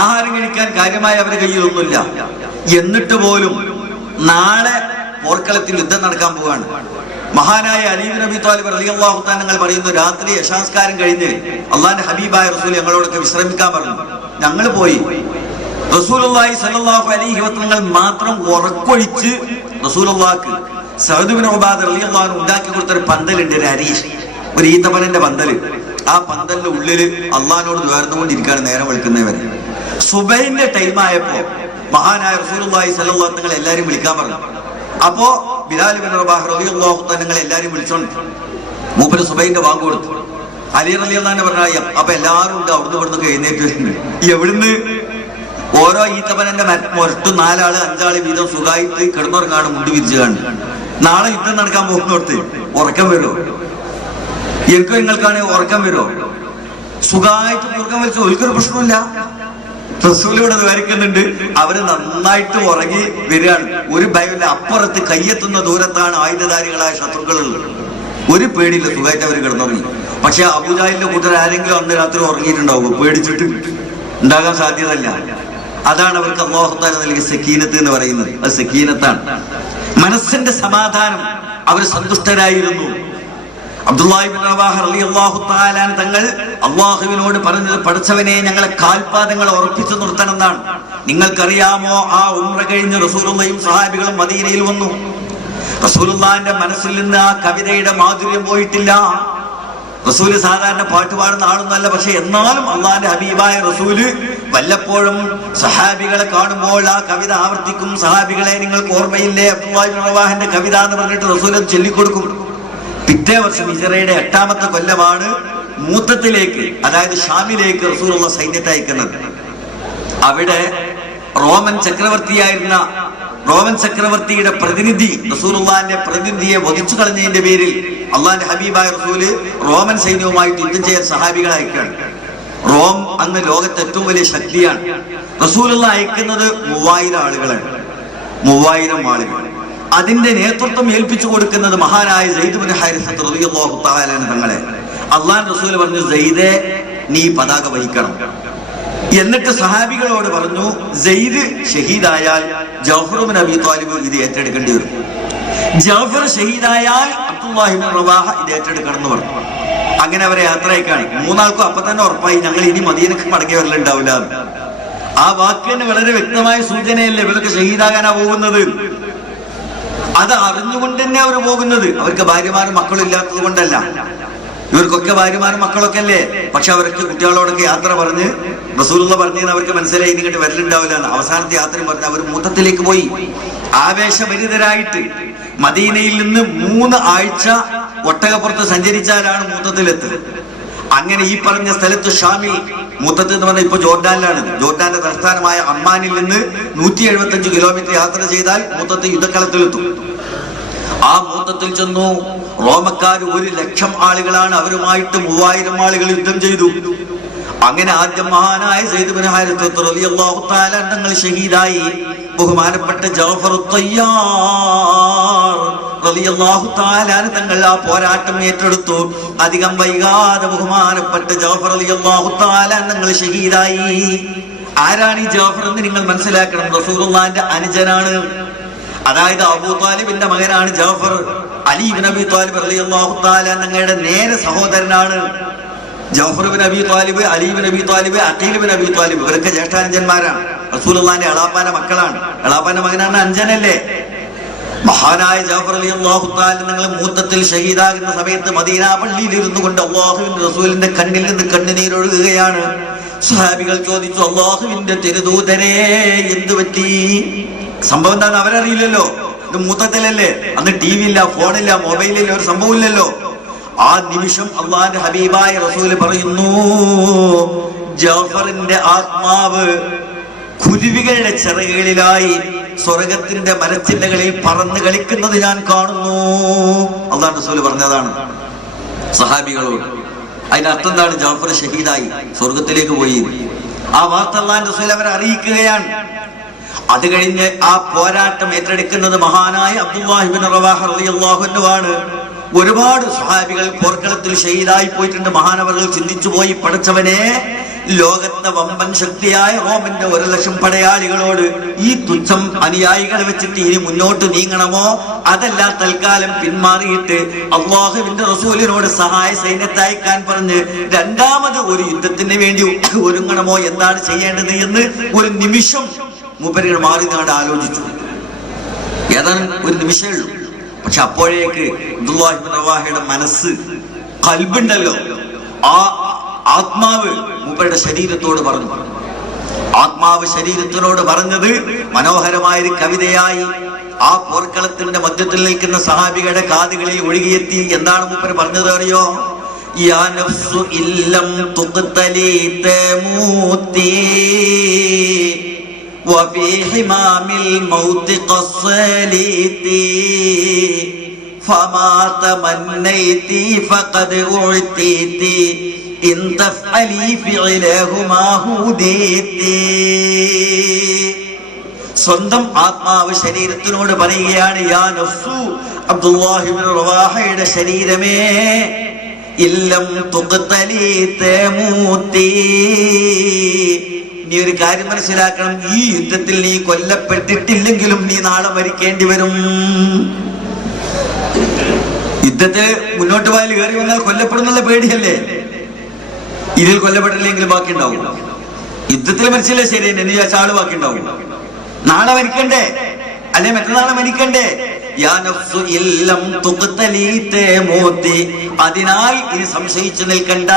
ആഹാരം കഴിക്കാൻ കാര്യമായ അവരുടെ കയ്യിൽ ഒന്നുമില്ല. എന്നിട്ട് പോലും നാളെ പോർക്കളത്തിൽ യുദ്ധം നടക്കാൻ പോവാണ്. മഹാനായ അലി ഇബ്നു അബീ ത്വാലിബ് റളിയല്ലാഹു തആല ഞങ്ങൾ പറയുന്നു, രാത്രി ഇശാസ്കാരം കഴിഞ്ഞ് അള്ളാന്റെ ഹബീബായ റസൂൽ ഞങ്ങളോടൊക്കെ വിശ്രമിക്കാൻ പറഞ്ഞു. ഞങ്ങൾ പോയി. റസൂലുള്ളാഹി സ്വല്ലല്ലാഹു അലൈഹി വസല്ലം മാത്രം ഉറക്കൊഴിച്ച് റസൂലുള്ളാഹിക്ക് സഅദ് ഇബ്നു ഉബാദ റളിയല്ലാഹു അൻഹു ഉണ്ടാക്കി കൊടുത്തൊരു പന്തലുണ്ട്, ഒരു അരീഷ്, ഒരു ഈത്തപ്പനന്റെ പന്തല്. ആ പന്തലിന്റെ ഉള്ളില് അള്ളാഹിനോട് ദ്വാരന്നുകൊണ്ടിരിക്കുകയാണ് നേരം വെളുക്കുന്നവരെ. സുബൈന്റെ ടൈം ആയപ്പോ മഹാനായ റസൂലുള്ളാഹി സ്വല്ലല്ലാഹു അലൈഹി വസല്ലം എല്ലാരും വിളിക്കാൻ പറഞ്ഞു. അപ്പോ ബിലാൽ ഇബ്നു റബാഹ് റളിയല്ലാഹു തആല എല്ലാരും വിളിച്ചോണ്ട് മൂപ്പര് സുബൈന്റെ വാങ്ങ് കൊടുത്തു. അലി റളിയല്ലാഹു അൻഹു പറഞ്ഞു, അപ്പൊ എല്ലാവരും ഉണ്ട് അവിടുന്ന് ഇവിടുന്ന് എഴുന്നേറ്റ് വരുന്നുണ്ട്. എവിടുന്ന്? ഓരോ ഈത്തപ്പനന്റെ മുരട്ടും 4 ആള് 5 ആള് വീതം സുഖമായിട്ട് കിടന്നുറങ്ങാണ്, മുണ്ട് വിരിച്ചു കാണും. നാളെ യുദ്ധം നടക്കാൻ പോകുന്നോടത്ത് ഉറക്കം വരുമോ? എനിക്കും നിങ്ങൾക്കാണെങ്കിൽ ഉറക്കം വരുമോ? സുഖമായിട്ട് ഉറക്കം വലിച്ചു, ഒരിക്കലും പ്രശ്നമില്ല. റസൂലിവിടെ വരയ്ക്കുന്നുണ്ട്. അവര് നന്നായിട്ട് ഉറങ്ങി വരികയാണ്, ഒരു ഭയമില്ല. അപ്പുറത്ത് കയ്യെത്തുന്ന ദൂരത്താണ് ആയുധധാരികളായ ശത്രുക്കളുള്ളത്. ഒരു പേടിയില്ല, സുഖമായിട്ട് അവർ കിടന്നുറങ്ങി. പക്ഷെ അബൂജാഹിലിന്റെ കൂട്ടർ ആരെങ്കിലും അന്ന് രാത്രി ഉറങ്ങിയിട്ടുണ്ടാവും പേടിച്ചിട്ട്. ഉണ്ടാകാൻ സാധ്യതയില്ല. അതാണ് അവർക്ക് അല്ലാഹു തആല നൽകിയ സക്കീനത്ത് എന്ന് പറയുന്നത്. അത് സക്കീനത്താണ്, മനസ്സിന്റെ സമാധാനം. അവർ സന്തുഷ്ടരായിരുന്നു. അബ്ദുല്ലാഹി ഇബ്നു റവാഹ റളിയല്ലാഹു തആല തങ്ങൾ അല്ലാഹുവിനോട് പറഞ്ഞത്, പടച്ചവനെ ഞങ്ങളെ കാൽപാദങ്ങൾ ഉറപ്പിച്ചു നിർത്തണം എന്നാണ്. നിങ്ങൾക്കറിയാമോ, ആ ഉംറ കഴിഞ്ഞ് റസൂലുള്ളാഹിയും സഹാബികളും മദീനയിൽ വന്നു. റസൂലുള്ളാഹിന്റെ മനസ്സിൽ നിന്ന് ആ കവിതയുടെ മാധുര്യം പോയിട്ടില്ല. റസൂല് സാധാരണ പാട്ട് പാടുന്ന ആളൊന്നല്ല, പക്ഷെ എന്നാലും അള്ളാഹിന്റെ ഹബീബായ റസൂല് വല്ലപ്പോഴും സഹാബികളെ കാണുമ്പോൾ ആ കവിത ആവർത്തിക്കും. സഹാബികളെ നിങ്ങൾക്ക് ഓർമ്മയില്ലേ അബ്ദുല്ലാഹി ഇബ്നു റവാഹന്റെ കവിത എന്ന് പറഞ്ഞിട്ട് റസൂൽ അത് ചൊല്ലിക്കൊടുക്കും. പിറ്റേ വർഷം ഹിജ്റയുടെ 8ാമത്തെ കൊല്ലമാണ് മൂത്തത്തിലേക്ക്, അതായത് ഷാമിലേക്ക് റസൂലുള്ള സൈന്യത്തെ അയക്കുന്നത്. അവിടെ റോമൻ ചക്രവർത്തിയുടെ പ്രതിനിധി, റസൂലുള്ളാഹിന്റെ പ്രതിനിധിയെ വധിച്ചു കളഞ്ഞതിന്റെ പേരിൽ അള്ളാഹിന്റെ ഹബീബായ റസൂല് റോമൻ സൈന്യവുമായിട്ട് യുദ്ധം ചെയ്യാൻ സഹാബികളെ അയക്കുകയാണ്. റോം അന്ന് ലോകത്തെ ഏറ്റവും വലിയ ശക്തിയാണ്. റസൂലുള്ള അയക്കുന്നത് 3000 ആളുകളാണ്. 3000 ആളുകൾ. അതിന്റെ നേതൃത്വം ഏൽപ്പിച്ചു കൊടുക്കുന്നത് മഹാനായ സെയ്ദ് ഇബ്നു ഹാരിസ റളിയല്ലാഹു തആല തങ്ങളെ. അള്ളാഹു റസൂൽ പറഞ്ഞു, സെയ്ദേ നീ പതാക വഹിക്കണം. എന്നിട്ട് സഹാബികളോട് പറഞ്ഞു, സെയ്ദ് ഷഹീദായാൽ ജഅഫർ ഇബ്നു അബീ ത്വാലിബ് ഇത് ഏറ്റെടുക്കേണ്ടി വരും. ജഅഫർ ഷഹീദായാൽ അബ്ദുല്ലാഹി ഇബ്നു റവാഹ ഇത് ഏറ്റെടുക്കണം എന്ന് പറഞ്ഞു. അങ്ങനെ അവരെ യാത്ര അയക്കാണ്. 3 ആൾക്കും അപ്പൊ തന്നെ ഉറപ്പായി, ഞങ്ങൾ ഇനി മദീനക്ക് മടങ്ങി വരലുണ്ടാവില്ല. ആ വാക്കിന് വളരെ വ്യക്തമായ സൂചനയല്ലേ ഇവരൊക്കെ ഷഹീദാകാനാ പോകുന്നത്. അത് അറിഞ്ഞുകൊണ്ട് തന്നെ അവർ പോകുന്നത്. അവർക്ക് ഭാര്യമാരും മക്കളും ഇല്ലാത്തത് കൊണ്ടല്ല. ഇവർക്കൊക്കെ ഭാര്യമാരും മക്കളൊക്കെ അല്ലേ. പക്ഷെ അവർക്ക് കുട്ടികളോടൊക്കെ യാത്ര പറഞ്ഞ് റസൂലുള്ള പറഞ്ഞെന്ന് അവർക്ക് മനസ്സിലായി, ഇങ്ങോട്ട് വരലുണ്ടാവില്ല. അവസാനത്തെ യാത്രയും പറഞ്ഞ് അവർ മൂത്തത്തിലേക്ക് പോയി. ആവേശഭരിതരായിട്ട് മദീനയിൽ നിന്ന് 3 ആഴ്ച ഒട്ടകപ്പുറത്ത് സഞ്ചരിച്ചാലാണ് മൂത്തത്തിലെത്തുന്നത്. അങ്ങനെ ഈ പറഞ്ഞ സ്ഥലത്ത് ഷാമിൽ, മൂത്തത്ത് എന്ന് പറഞ്ഞാൽ ഇപ്പൊ ജോർഡാനിലാണ്. ജോർഡാന്റെ തലസ്ഥാനമായ അമ്മാനിൽ നിന്ന് 175 കിലോമീറ്റർ യാത്ര ചെയ്താൽ മൂത്തത്ത് യുദ്ധക്കളത്തിലെത്തും. ആ മൂത്തത്തിൽ ചെന്നു. റോമക്കാർ 1,00,000 ആളുകളാണ്. അവരുമായിട്ട് 3000 ആളുകൾ യുദ്ധം ചെയ്തു. അങ്ങനെ ആദ്യം മഹാനായ സെയ്ദ് ഇബ്നു ഹാരിസ റളിയല്ലാഹു തആല തങ്ങൾ ഷഹീദായി. ബഹുമാനപ്പെട്ട ജഅഫർ തയ്യാർ റളിയല്ലാഹു തആല തങ്ങൾ ആ പോരാട്ടം ഏറ്റെടുത്തു. അധികം വൈകാതെ ബഹുമാനപ്പെട്ട ജഅഫർ റളിയല്ലാഹു തആല തങ്ങൾ ഷഹീദായി. ആരാണ് ഈ ജഅഫർ എന്ന് നിങ്ങൾ മനസ്സിലാക്കണം. റസൂലുള്ളാഹിന്റെ അനുജനാണ്. അതായത് അബൂ ത്വാലിബിന്റെ മകനാണ് ജഅഫർ. അലി ഇബ്നു അബീ ത്വാലിബ് റളിയല്ലാഹു തആല തങ്ങളുടെ നേരെ സഹോദരനാണ്. ജഅഫർ ഇബ്നു അബീ ത്വാലിബ്, അലി ഇബ്നു അബീ ത്വാലിബ്, അഖീൽ ഇബ്നു അബീ ത്വാലിബ് ഇവരൊക്കെ ജ്യേഷ്ഠാനുജന്മാരാണ്. റസൂലുള്ളാഹിന്റെ എളാപ്പാന്റെ മക്കളാണ്. എളാപ്പാന്റെ മകനാണ് അഞ്ചനല്ലേ. മഹാനായ ജഅഫർ റളിയല്ലാഹു തആല നിങ്ങൾ മൂത്തത്തിൽ ഷഹീദാകുന്ന സമയത്ത് മദീന പള്ളിയിൽ ഇരുന്നു കൊണ്ട് അല്ലാഹുവിന്റെ റസൂലിന്റെ കണ്ണിൽ നിന്ന് കണ്ണുനീരൊഴുകുകയാണ്. സ്വഹാബികൾ ചോദിച്ചു, അല്ലാഹുവിന്റെ തിരുദൂതരെ എന്ത് പറ്റി? സംഭവം എന്താന്ന് അവരറിയില്ലല്ലോ. ഇത് മൂത്തത്തിലല്ലേ. അന്ന് ടി വി ഇല്ല, ഫോണില്ല, മൊബൈലില്ല, ഒരു സംഭവം ഇല്ലല്ലോ. ആ നിമിഷം അള്ളാഹിന്റെ ഹബീബായ റസൂല് പറയുന്നു, ജഅഫറിന്റെ ആത്മാവ് കുരുവികളുടെ ചിറകുകളിലായി സ്വർഗത്തിന്റെ മരച്ചില്ലകളിൽ പറന്ന് കളിക്കുന്നത് ഞാൻ കാണുന്നു. അള്ളാഹു റസൂല് പറഞ്ഞതാണ് സഹാബികളോട്. അതിന്റെ അർത്ഥം എന്താണ്? ജഅഫർ ഷഹീദായി, സ്വർഗത്തിലേക്ക് പോയി. ആ വാർത്ത അള്ളാഹു റസൂല് അവരെ അറിയിക്കുകയാണ്. അത് കഴിഞ്ഞ് ആ പോരാട്ടം ഏറ്റെടുക്കുന്നത് മഹാനായ അബ്ദുല്ലാഹി ഇബ്നു റവാഹ റളിയല്ലാഹു അൻഹു ആണ്. ഒരുപാട് സ്വഹാബികൾ പോർക്കളത്തിൽ ഷഹീദായി പോയിട്ടുണ്ട്. മഹാനവറുകൾ ചിന്തിച്ചു പോയി, പടച്ചവനെ, ലോകത്തെ വമ്പൻ ശക്തിയായ റോമിന്റെ 1,00,000 പടയാളികളോട് ഈ തുച്ഛം അനുയായികളെ വെച്ചിട്ട് ഇനി മുന്നോട്ട് നീങ്ങണമോ? അതല്ല, തൽക്കാലം പിന്മാറിയിട്ട് അല്ലാഹുവിന്റെ റസൂലിനോട് സഹായ സൈന്യത്തെ അയക്കാൻ പറഞ്ഞ് 2ാമത് ഒരു യുദ്ധത്തിന് വേണ്ടി ഒരുങ്ങണമോ? എന്താണ് ചെയ്യേണ്ടത് എന്ന് ഒരു നിമിഷം മൂപ്പരികൾ മാറി നിങ്ങളുടെ ആലോചിച്ചു. ഏതാനും ഒരു നിമിഷമേ ഉള്ളൂ. പക്ഷെ അപ്പോഴേക്ക് അബ്ദുല്ലാഹി ഇബ്നു റവാഹയുടെ മനസ്സ്, ഖൽബുണ്ടല്ലോ, ആ ആത്മാവ് മൂപ്പരുടെ ശരീരത്തോട് പറഞ്ഞു. ആത്മാവ് ശരീരത്തിനോട് പറഞ്ഞത് മനോഹരമായൊരു കവിതയായി ആ പോർക്കളത്തിന്റെ മധ്യത്തിൽ നിൽക്കുന്ന സഹാബികളുടെ കാതുകളിൽ ഒഴുകിയെത്തി. എന്താണ് മൂപ്പര് പറഞ്ഞത് അറിയോ? യാ നഫ്സു ഇല്ലം തുഖ്തലി തമൂതി വഫീ ഹിമാമിൽ മൗതി ഖസ്സലിതി ഫമാ തമന്നൈതി ഫഖദ് ഉഅ്തിതി ഇൻ തഫ്അലി ഫിഅലഹു മാ ഹുദീതി. സ്വന്തം ആത്മാവ് ശരീരത്തിനോട് പറയുകയാണ്, യാ നഫ്സു, അബ്ദുല്ലാഹി ഇബ്നു റവാഹയുടെ ശരീരമേ, ഇല്ലം തുഖ്തലി തമൂതി, നീ ഒരു കാര്യം മനസ്സിലാക്കണം, ഈ യുദ്ധത്തിൽ നീ കൊല്ലപ്പെട്ടിട്ടില്ലെങ്കിലും നീ നാളെ മരിക്കേണ്ടി വരും. യുദ്ധത്തിൽ മുന്നോട്ട് പോയാൽ കയറി വന്നാൽ കൊല്ലപ്പെടുന്നുള്ള പേടിയല്ലേ? ഇതിൽ കൊല്ലപ്പെട്ടില്ലെങ്കിൽ ബാക്കി ഉണ്ടാവും. യുദ്ധത്തിൽ മരിച്ചില്ലേ ശരി, എന്ന് വിചാരിച്ച ആള് ബാക്കി ഉണ്ടാവും. നാളെ മരിക്കണ്ടേ, അല്ലെ മറ്റന്നാളെ മരിക്കണ്ടേ? അതിനാൽ ഇനി സംശയിച്ചു നിൽക്കണ്ട,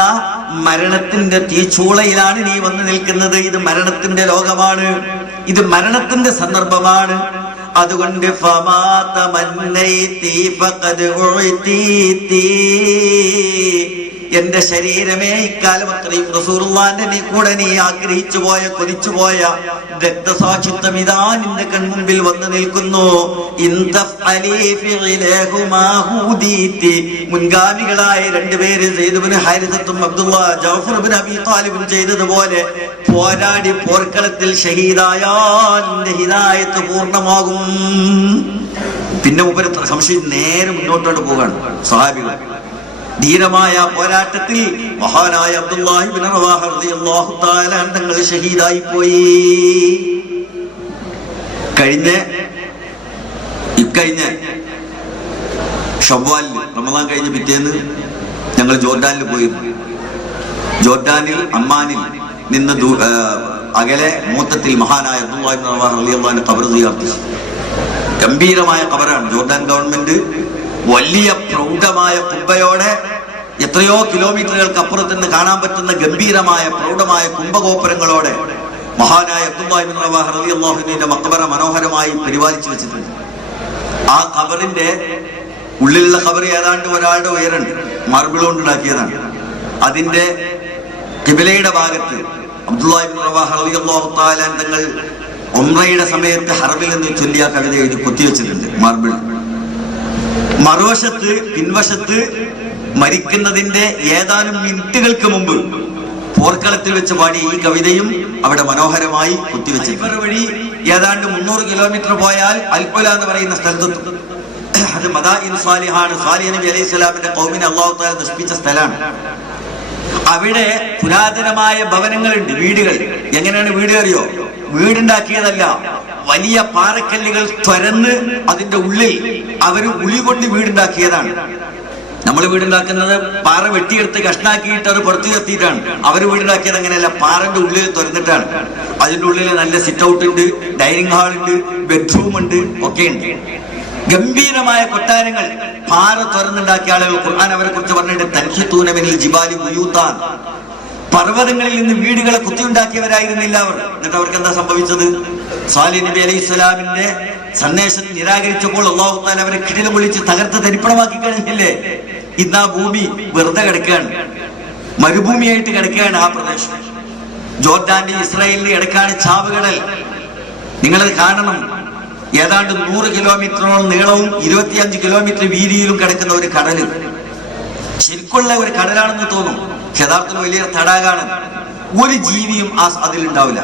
മരണത്തിന്റെ തീച്ചൂളയിലാണ് നീ വന്ന് നിൽക്കുന്നത്. ഇത് മരണത്തിന്റെ ലോകമാണ്, ഇത് മരണത്തിന്റെ സന്ദർഭമാണ്. അതുകൊണ്ട് എന്റെ ശരീരമേ, ഇക്കാലം അത്രയും റസൂലുള്ളാഹിന്റെ നീ കൂടെ നീ ആഗ്രഹിച്ചു പോയ കൊതിച്ചു പോയ രക്തസാക്ഷിത്വം ഇതാ നിന്റെ കൺമുമ്പിൽ വന്നു നിൽക്കുന്നു. മുൻഗാമികളായ രണ്ടുപേര് സെയ്ദ് ഇബ്നു ഹാരിസത്തും ജഅഫർ ഇബ്നു അബീ ത്വാലിബും ചെയ്തതുപോലെ പോരാടി പോർക്കളത്തിൽ ഷഹീദായാൽ നിന്റെ ഹിദായത്ത് പൂർണ്ണമാകും. പിന്നെ ഉപരി സംശയം നേരെ മുന്നോട്ടോട്ട് പോകാണ് സ്വഹാബികൾ. ധീരമായ പോരാട്ടത്തിൽ മഹാനായ അബ്ദുല്ലാഹി ഇബ്നു റവാഹ റളിയല്ലാഹു തആല തങ്ങൾ ഷഹീദായി പോയി. ഇക്കഴിഞ്ഞ ഷവ്വാലിൽ, റമദാൻ കഴിഞ്ഞ പിറ്റേന്ന് ഞങ്ങൾ ജോർഡാനിൽ പോയിരുന്നു. ജോർഡാനിൽ അമ്മാനിൽ നിന്ന് അകലെ മൂത്തത്തിൽ മഹാനായ അബ്ദുല്ലാഹി ഇബ്നു റവാഹ റളിയല്ലാഹു അൻഹു ഖബർ സിയാറത്ത്. ഗംഭീരമായ ഖബറാണ്. ജോർഡാൻ ഗവൺമെന്റ് വലിയ പ്രൗഢമായ കുബ്ബയോടെ എത്രയോ കിലോമീറ്ററുകൾക്ക് അപ്പുറത്ത് നിന്ന് കാണാൻ പറ്റുന്ന ഗംഭീരമായ പ്രൗഢമായ കുംഭഗോപുരങ്ങളോടെ മഹാനായ അബ്ദുല്ലാഹി ഇബ്നു റവാഹ റളിയല്ലാഹു അൻഹുവിന്റെ മഖബറ മനോഹരമായി പരിപാലിച്ചു വെച്ചിട്ടുണ്ട്. ആ ഖബറിന്റെ ഉള്ളിലുള്ള ഖബർ ഏതാണ്ട് ഒരാളുടെ ഉയരണ്ട്, മാർബിൾ കൊണ്ട് ഉണ്ടാക്കിയതാണ്. അതിന്റെ ഖിബലയുടെ ഭാഗത്ത് അബ്ദുല്ലാഹി ഇബ്നു റവാഹ റളിയല്ലാഹു തആല തങ്ങൾ ഉംറയുടെ സമയത്ത് ഹറമിൽ നിന്ന് ചൊല്ലിയ കവിത എഴുതി കൊത്തിവെച്ചിട്ടുണ്ട് മാർബിൾ. മറുവശത്ത് പിൻവശത്ത് മരിക്കുന്നതിന്റെ ഏതാനും മിനിറ്റുകൾക്ക് മുമ്പ് പോർക്കളത്തിൽ വെച്ച് പാടി ഈ കവിതയും അവിടെ മനോഹരമായി കുത്തിവെച്ചിട്ടുണ്ട്. വഴി ഏതാണ്ട് 300 കിലോമീറ്റർ പോയാൽ അൽപുല എന്ന് പറയുന്ന സ്ഥലത്തെത്തും. അത് മദാഇൻ സ്വാലിഹാണ്. സ്വാലിഹ് നബി അലൈഹി സ്വലാമിന്റെ ഖൗമിനെ അല്ലാഹു തആല നശിപ്പിച്ച സ്ഥലമാണ്. അവിടെ പുരാതനമായ ഭവനങ്ങളുണ്ട്, വീടുകൾ. എങ്ങനെയാണ് വീട് അറിയോ? വീടുണ്ടാക്കിയതല്ല, വലിയ പാറക്കല്ലുകൾ തുരന്ന് അതിന്റെ ഉള്ളിൽ അവര് ഉളി കൊണ്ട് വീടുണ്ടാക്കിയതാണ്. നമ്മൾ വീടുണ്ടാക്കുന്നത് പാറ വെട്ടിയെടുത്ത് കഷ്ണാക്കിയിട്ട് അത് പുറത്തു കത്തിയിട്ടാണ്. അവര് വീടുണ്ടാക്കിയത് അങ്ങനെയല്ല, പാറന്റെ ഉള്ളിൽ തുറന്നിട്ടാണ്. അതിന്റെ ഉള്ളിൽ നല്ല സിറ്റ് ഔട്ട് ഉണ്ട്, ഡൈനിങ് ഹാൾ ഉണ്ട്, ബെഡ്റൂം ഉണ്ട്, ഒക്കെ ഉണ്ട്. ഗംഭീരമായ കൊട്ടാരങ്ങൾ പാറ തുറന്നുണ്ടാക്കിയ ആളുകൾ. ഖുർആൻ അവരെ കുറിച്ച് പറഞ്ഞിട്ട് തൻഹിതൂന മിനൽ ജിബാലി ബുയൂതാൻ, പർവ്വതങ്ങളിൽ നിന്ന് വീടുകളെ കുത്തിയുണ്ടാക്കിയവരായിരുന്നില്ല അവർ. എന്നിട്ട് അവർക്ക് എന്താ സംഭവിച്ചത്? സാലിഹ് നബി അലൈഹി സ്വലാമിന്റെ സന്ദേശം നിരാകരിച്ചപ്പോൾ അല്ലാഹു തആല അവരെ കിടിലം വിളിച്ച് തകർത്ത് തരിപ്പണമാക്കി കഴിഞ്ഞില്ലേ? ഇന്ന് ആ ഭൂമി വെറുതെ കിടക്കുകയാണ്, മരുഭൂമിയായിട്ട് കിടക്കുകയാണ് ആ പ്രദേശം. ജോർഡാന്റെ ഇസ്രായേലിന്റെ ഇടക്കാണ് ചാവുകടൽ. നിങ്ങളത് കാണണം. ഏതാണ്ട് 100 കിലോമീറ്ററോളം നീളവും 25 കിലോമീറ്റർ വീതിയിലും കിടക്കുന്ന ഒരു കടല്. ശരിക്കുള്ള ഒരു കടലാണെന്ന് തോന്നും, യഥാർത്ഥത്തിൽ വലിയ തടാകാണ്. ഒരു ജീവിയും അതിലുണ്ടാവില്ല,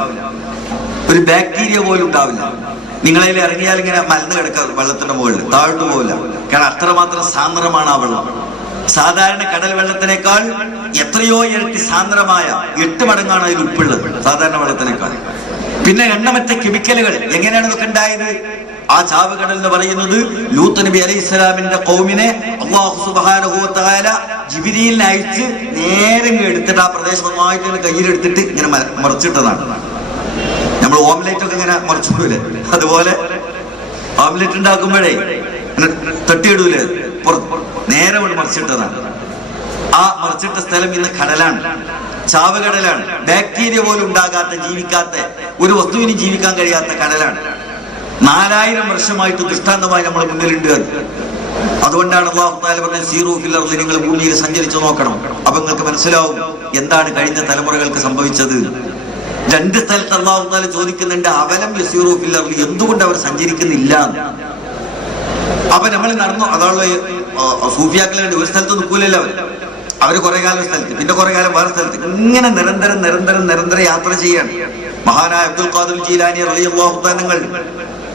ഒരു ബാക്ടീരിയ പോലും ഉണ്ടാവില്ല. നിങ്ങളതിൽ ഇറങ്ങിയാൽ ഇങ്ങനെ മലന്ന് കിടക്കുക വെള്ളത്തിന്റെ മുകളിൽ, താഴ്ത്തു പോവില്ല. കാരണം അത്രമാത്രം സാന്ദ്രമാണ് ആ വെള്ളം. സാധാരണ കടൽ വെള്ളത്തിനേക്കാൾ എത്രയോ ഇരട്ടി സാന്ദ്രമായ 8 മടങ്ങാണ് അതിൽ ഉപ്പുള്ളത് സാധാരണ വെള്ളത്തിനേക്കാൾ. പിന്നെ എണ്ണമറ്റ കെമിക്കലുകൾ. എങ്ങനെയാണ് ഇതൊക്കെ ഉണ്ടായത്? ആ ചാവുകടൽ എന്ന് പറയുന്നത് ലൂത്ത് നബി അലൈഹി സ്വലാമിന്റെ ഖൗമിനെ അല്ലാഹു സുബ്ഹാനഹു വ തആല ജിബ്രീലിനെ അയച്ച് നേരെ എടുത്തിട്ട് ആ പ്രദേശം ഒന്നായിട്ട് കയ്യിലെടുത്തിട്ട് ഇങ്ങനെ മറിച്ചിട്ടതാണ്. നമ്മൾ ഓംലെറ്റ് ഒക്കെ ഇങ്ങനെ മറിച്ചിടൂലേ, അതുപോലെ ഓംലെറ്റ് ഉണ്ടാക്കുമ്പോഴേ തട്ടിയിടൂലേ, നേരെ കൊണ്ട് മറിച്ചിട്ടതാണ്. ആ മറിച്ചിട്ട സ്ഥലം ഇന്ന് കടലാണ്, ചാവുകടലാണ്. ബാക്ടീരിയ പോലും ഉണ്ടാകാത്ത, ജീവിക്കാത്ത, ഒരു വസ്തുവിനും ജീവിക്കാൻ കഴിയാത്ത കടലാണ്. 4000 വർഷമായിട്ട് ദൃഷ്ടാന്തമായി നമ്മുടെ മുന്നിലുണ്ട്. അതുകൊണ്ടാണ് അല്ലാഹു തആല പറഞ്ഞത് സീറൂ ഫിൽ അർളി, നിങ്ങൾ ഭൂമിയിൽ സഞ്ചരിച്ചു നോക്കണം. അപ്പൊ നിങ്ങൾക്ക് മനസ്സിലാവും എന്താണ് കഴിഞ്ഞ തലമുറകൾക്ക് സംഭവിച്ചത്. 2 സ്ഥലത്ത് അല്ലാഹു തആല ചോദിക്കുന്നുണ്ട്, അവലം യസീറൂ ഫിൽ അർളി, എന്തുകൊണ്ട് അവർ സഞ്ചരിക്കുന്നില്ല. അപ്പൊ നമ്മൾ നടന്നു. അതാണല്ലോ സൂഫിയാക്കളുടെ ഒരു സ്ഥലത്ത് നിൽക്കൂലല്ലോ അവര് കുറെ കാലം സ്ഥലത്ത്, പിന്നെ കുറെ കാലം വേറെ സ്ഥലത്ത്, ഇങ്ങനെ നിരന്തരം യാത്ര ചെയ്യാണ്. മഹാനായ അബ്ദുൽ ഖാദിർ ജീലാനി റളിയല്ലാഹു തആല,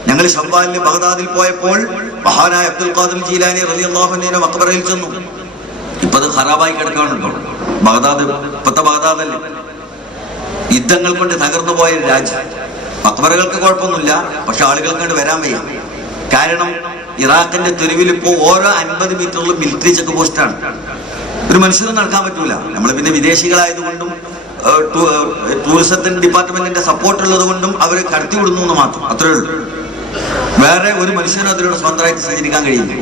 ഞങ്ങൾ ഷവ്വാലിൽ ബഗ്ദാദിൽ പോയപ്പോൾ മഹാനായ അബ്ദുൽ ഖാദിർ ജീലാനി റളിയല്ലാഹു അൻഹുവിന്റെ മഖബറയിൽ ചെന്നു. ഇപ്പൊ അത് ഖറാബായി കിടക്കുകയാണ്. ബഗ്ദാദ് ഇപ്പത്തെ ബഗ്ദാദല്ലേ. യുദ്ധങ്ങൾ കൊണ്ട് തകർന്നു പോയ രാജ്യം. മക്ബറകൾക്ക് കുഴപ്പമൊന്നുമില്ല, പക്ഷെ ആളുകൾക്ക് കണ്ട് വരാൻ വയ്യ. കാരണം ഇറാഖിന്റെ തെരുവിൽ ഇപ്പോൾ ഓരോ 50 മീറ്ററിലും മിലിറ്ററി ചെക്ക് പോസ്റ്റാണ്. ഒരു മനുഷ്യനും നടക്കാൻ പറ്റൂല. നമ്മൾ പിന്നെ വിദേശികളായതുകൊണ്ടും ടൂറിസത്തിന്റെ ഡിപ്പാർട്ട്മെന്റിന്റെ സപ്പോർട്ട് ഉള്ളത് കൊണ്ടും അവർ കടത്തി വിടുന്നു എന്ന് മാത്രം, അത്രേ ഉള്ളൂ. വേറെ ഒരു മനുഷ്യനും അതിലൂടെ സ്വന്തമായിട്ട് സഞ്ചരിക്കാൻ കഴിയില്ല.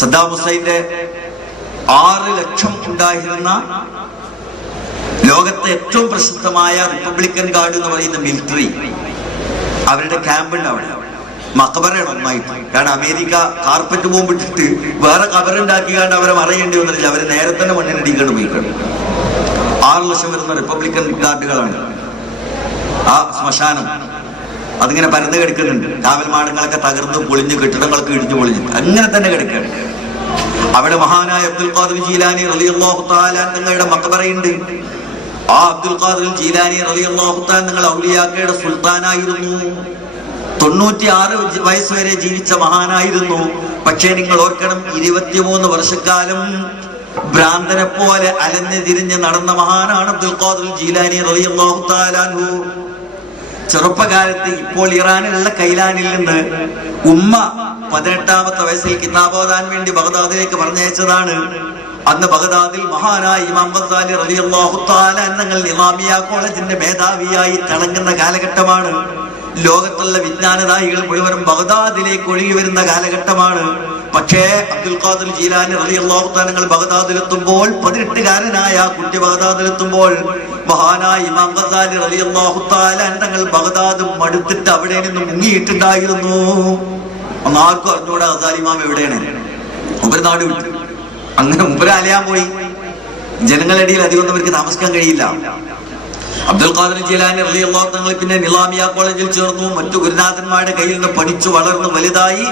സദ്ദാം ഹുസൈന്റെ 6 ലക്ഷം ഉണ്ടായിരുന്ന ലോകത്തെ ഏറ്റവും പ്രസിദ്ധമായ റിപ്പബ്ലിക്കൻ ഗാർഡ് എന്ന് പറയുന്ന മിലിറ്ററി, അവരുടെ ക്യാമ്പുണ്ട് അവിടെ. മക്ബറയാണ് ഒന്നായിട്ട്. കാരണം അമേരിക്ക കാർപ്പറ്റ് ബോംബിട്ടിട്ട് വേറെ കബറുണ്ടാക്കിയാണ്ട് അവരെ മറയേണ്ടി വന്നിട്ടില്ല. അവര് നേരെ തന്നെ മണ്ണിനടിക്കൊണ്ട് പോയിട്ടുണ്ട്. 6 ലക്ഷം വരുന്ന റിപ്പബ്ലിക്കൻ ഗാർഡുകളാണ് ആ ശ്മശാനം. അതിങ്ങനെ പരന്ന് കിടക്കുന്നുണ്ട്. കാവൽ മാടങ്ങളൊക്കെ തകർന്ന് പൊളിഞ്ഞ്, കെട്ടിടങ്ങളൊക്കെ ഇടിഞ്ഞു പൊളിഞ്ഞ് അങ്ങനെ തന്നെ കിടക്കുകയാണ്. അവിടെ മഹാനായ അബ്ദുൽ ഖാദിർ ജീലാനി റളിയല്ലാഹു തആല തങ്ങളുടെ മക്ബറയുണ്ട്. ആ അബ്ദുൽ ഖാദിർ ജീലാനി റളിയല്ലാഹു തആല നിങ്ങൾ ഔലിയാക്കളുടെ സുൽത്താനായിരുന്നു. 96 വയസ്സ് വരെ ജീവിച്ച മഹാനായിരുന്നു. പക്ഷേ നിങ്ങൾ ഓർക്കണം, 23 വർഷക്കാലം ഭ്രാന്തനെ പോലെ അലഞ്ഞു തിരിഞ്ഞ് നടന്ന മഹാനാണ് അബ്ദുൽ ഖാദിർ ജീലാനി റളിയല്ലാഹു തആല അൻഹു. ചെറുപ്പകാലത്ത് ഇപ്പോൾ ഇറാനിലുള്ള കൈലാനിൽ നിന്ന് ഉമ്മ 18ാമത്തെ വയസ്സിൽ കിതാബ് ഓതാൻ വേണ്ടി ബഗ്ദാദിലേക്ക് പറഞ്ഞയച്ചതാണ്. അന്ന് ബഗ്ദാദിൽ മഹാനായ ഇമാം ഗസാലി റളിയല്ലാഹു തആല തങ്ങൾ നിസാമിയ കോളേജിന്റെ മേധാവിയായി തിളങ്ങുന്ന കാലഘട്ടമാണ്. ലോകത്തുള്ള വിജ്ഞാനദായികൾ മുഴുവനും ബഗ്ദാദിലേക്ക് ഒഴുകി വരുന്ന കാലഘട്ടമാണ്. പക്ഷേ അബ്ദുൽ ഖാദിർ ജീലാനി റളിയല്ലാഹു തആല തങ്ങൾ ബഗ്ദാദിലെത്തുമ്പോൾ, 18കാരനായ കുട്ടി ബഗ്ദാദിലെത്തുമ്പോൾ, മഹാനായ ഇമാം ഗസാലി റളിയല്ലാഹു തആല തങ്ങൾ ബഗ്ദാദ് മടുത്തിട്ട് അവിടെ നിന്ന് മുങ്ങിയിട്ടുണ്ടായിരുന്നു. ഒന്നാർക്കും അറിഞ്ഞൂടാ ഗസാലി ഇമാം എവിടെയാണ്. ഒരു നാട് വിട്ടു അങ്ങനെ മുമ്പ് അലയാൻ പോയി. ജനങ്ങളുടെ ഇടയിൽ അധികം അവർക്ക് താമസിക്കാൻ കഴിയില്ല. അബ്ദുൽ ഖാദിർ ജീലാനി റളിയല്ലാഹു തങ്ങൾ പിന്നെ നിസാമിയ കോളേജിൽ ചേർന്നു. മറ്റു ഗുരുനാഥന്മാരുടെ കയ്യിൽ നിന്ന് പഠിച്ചു വളർന്ന് വലുതായി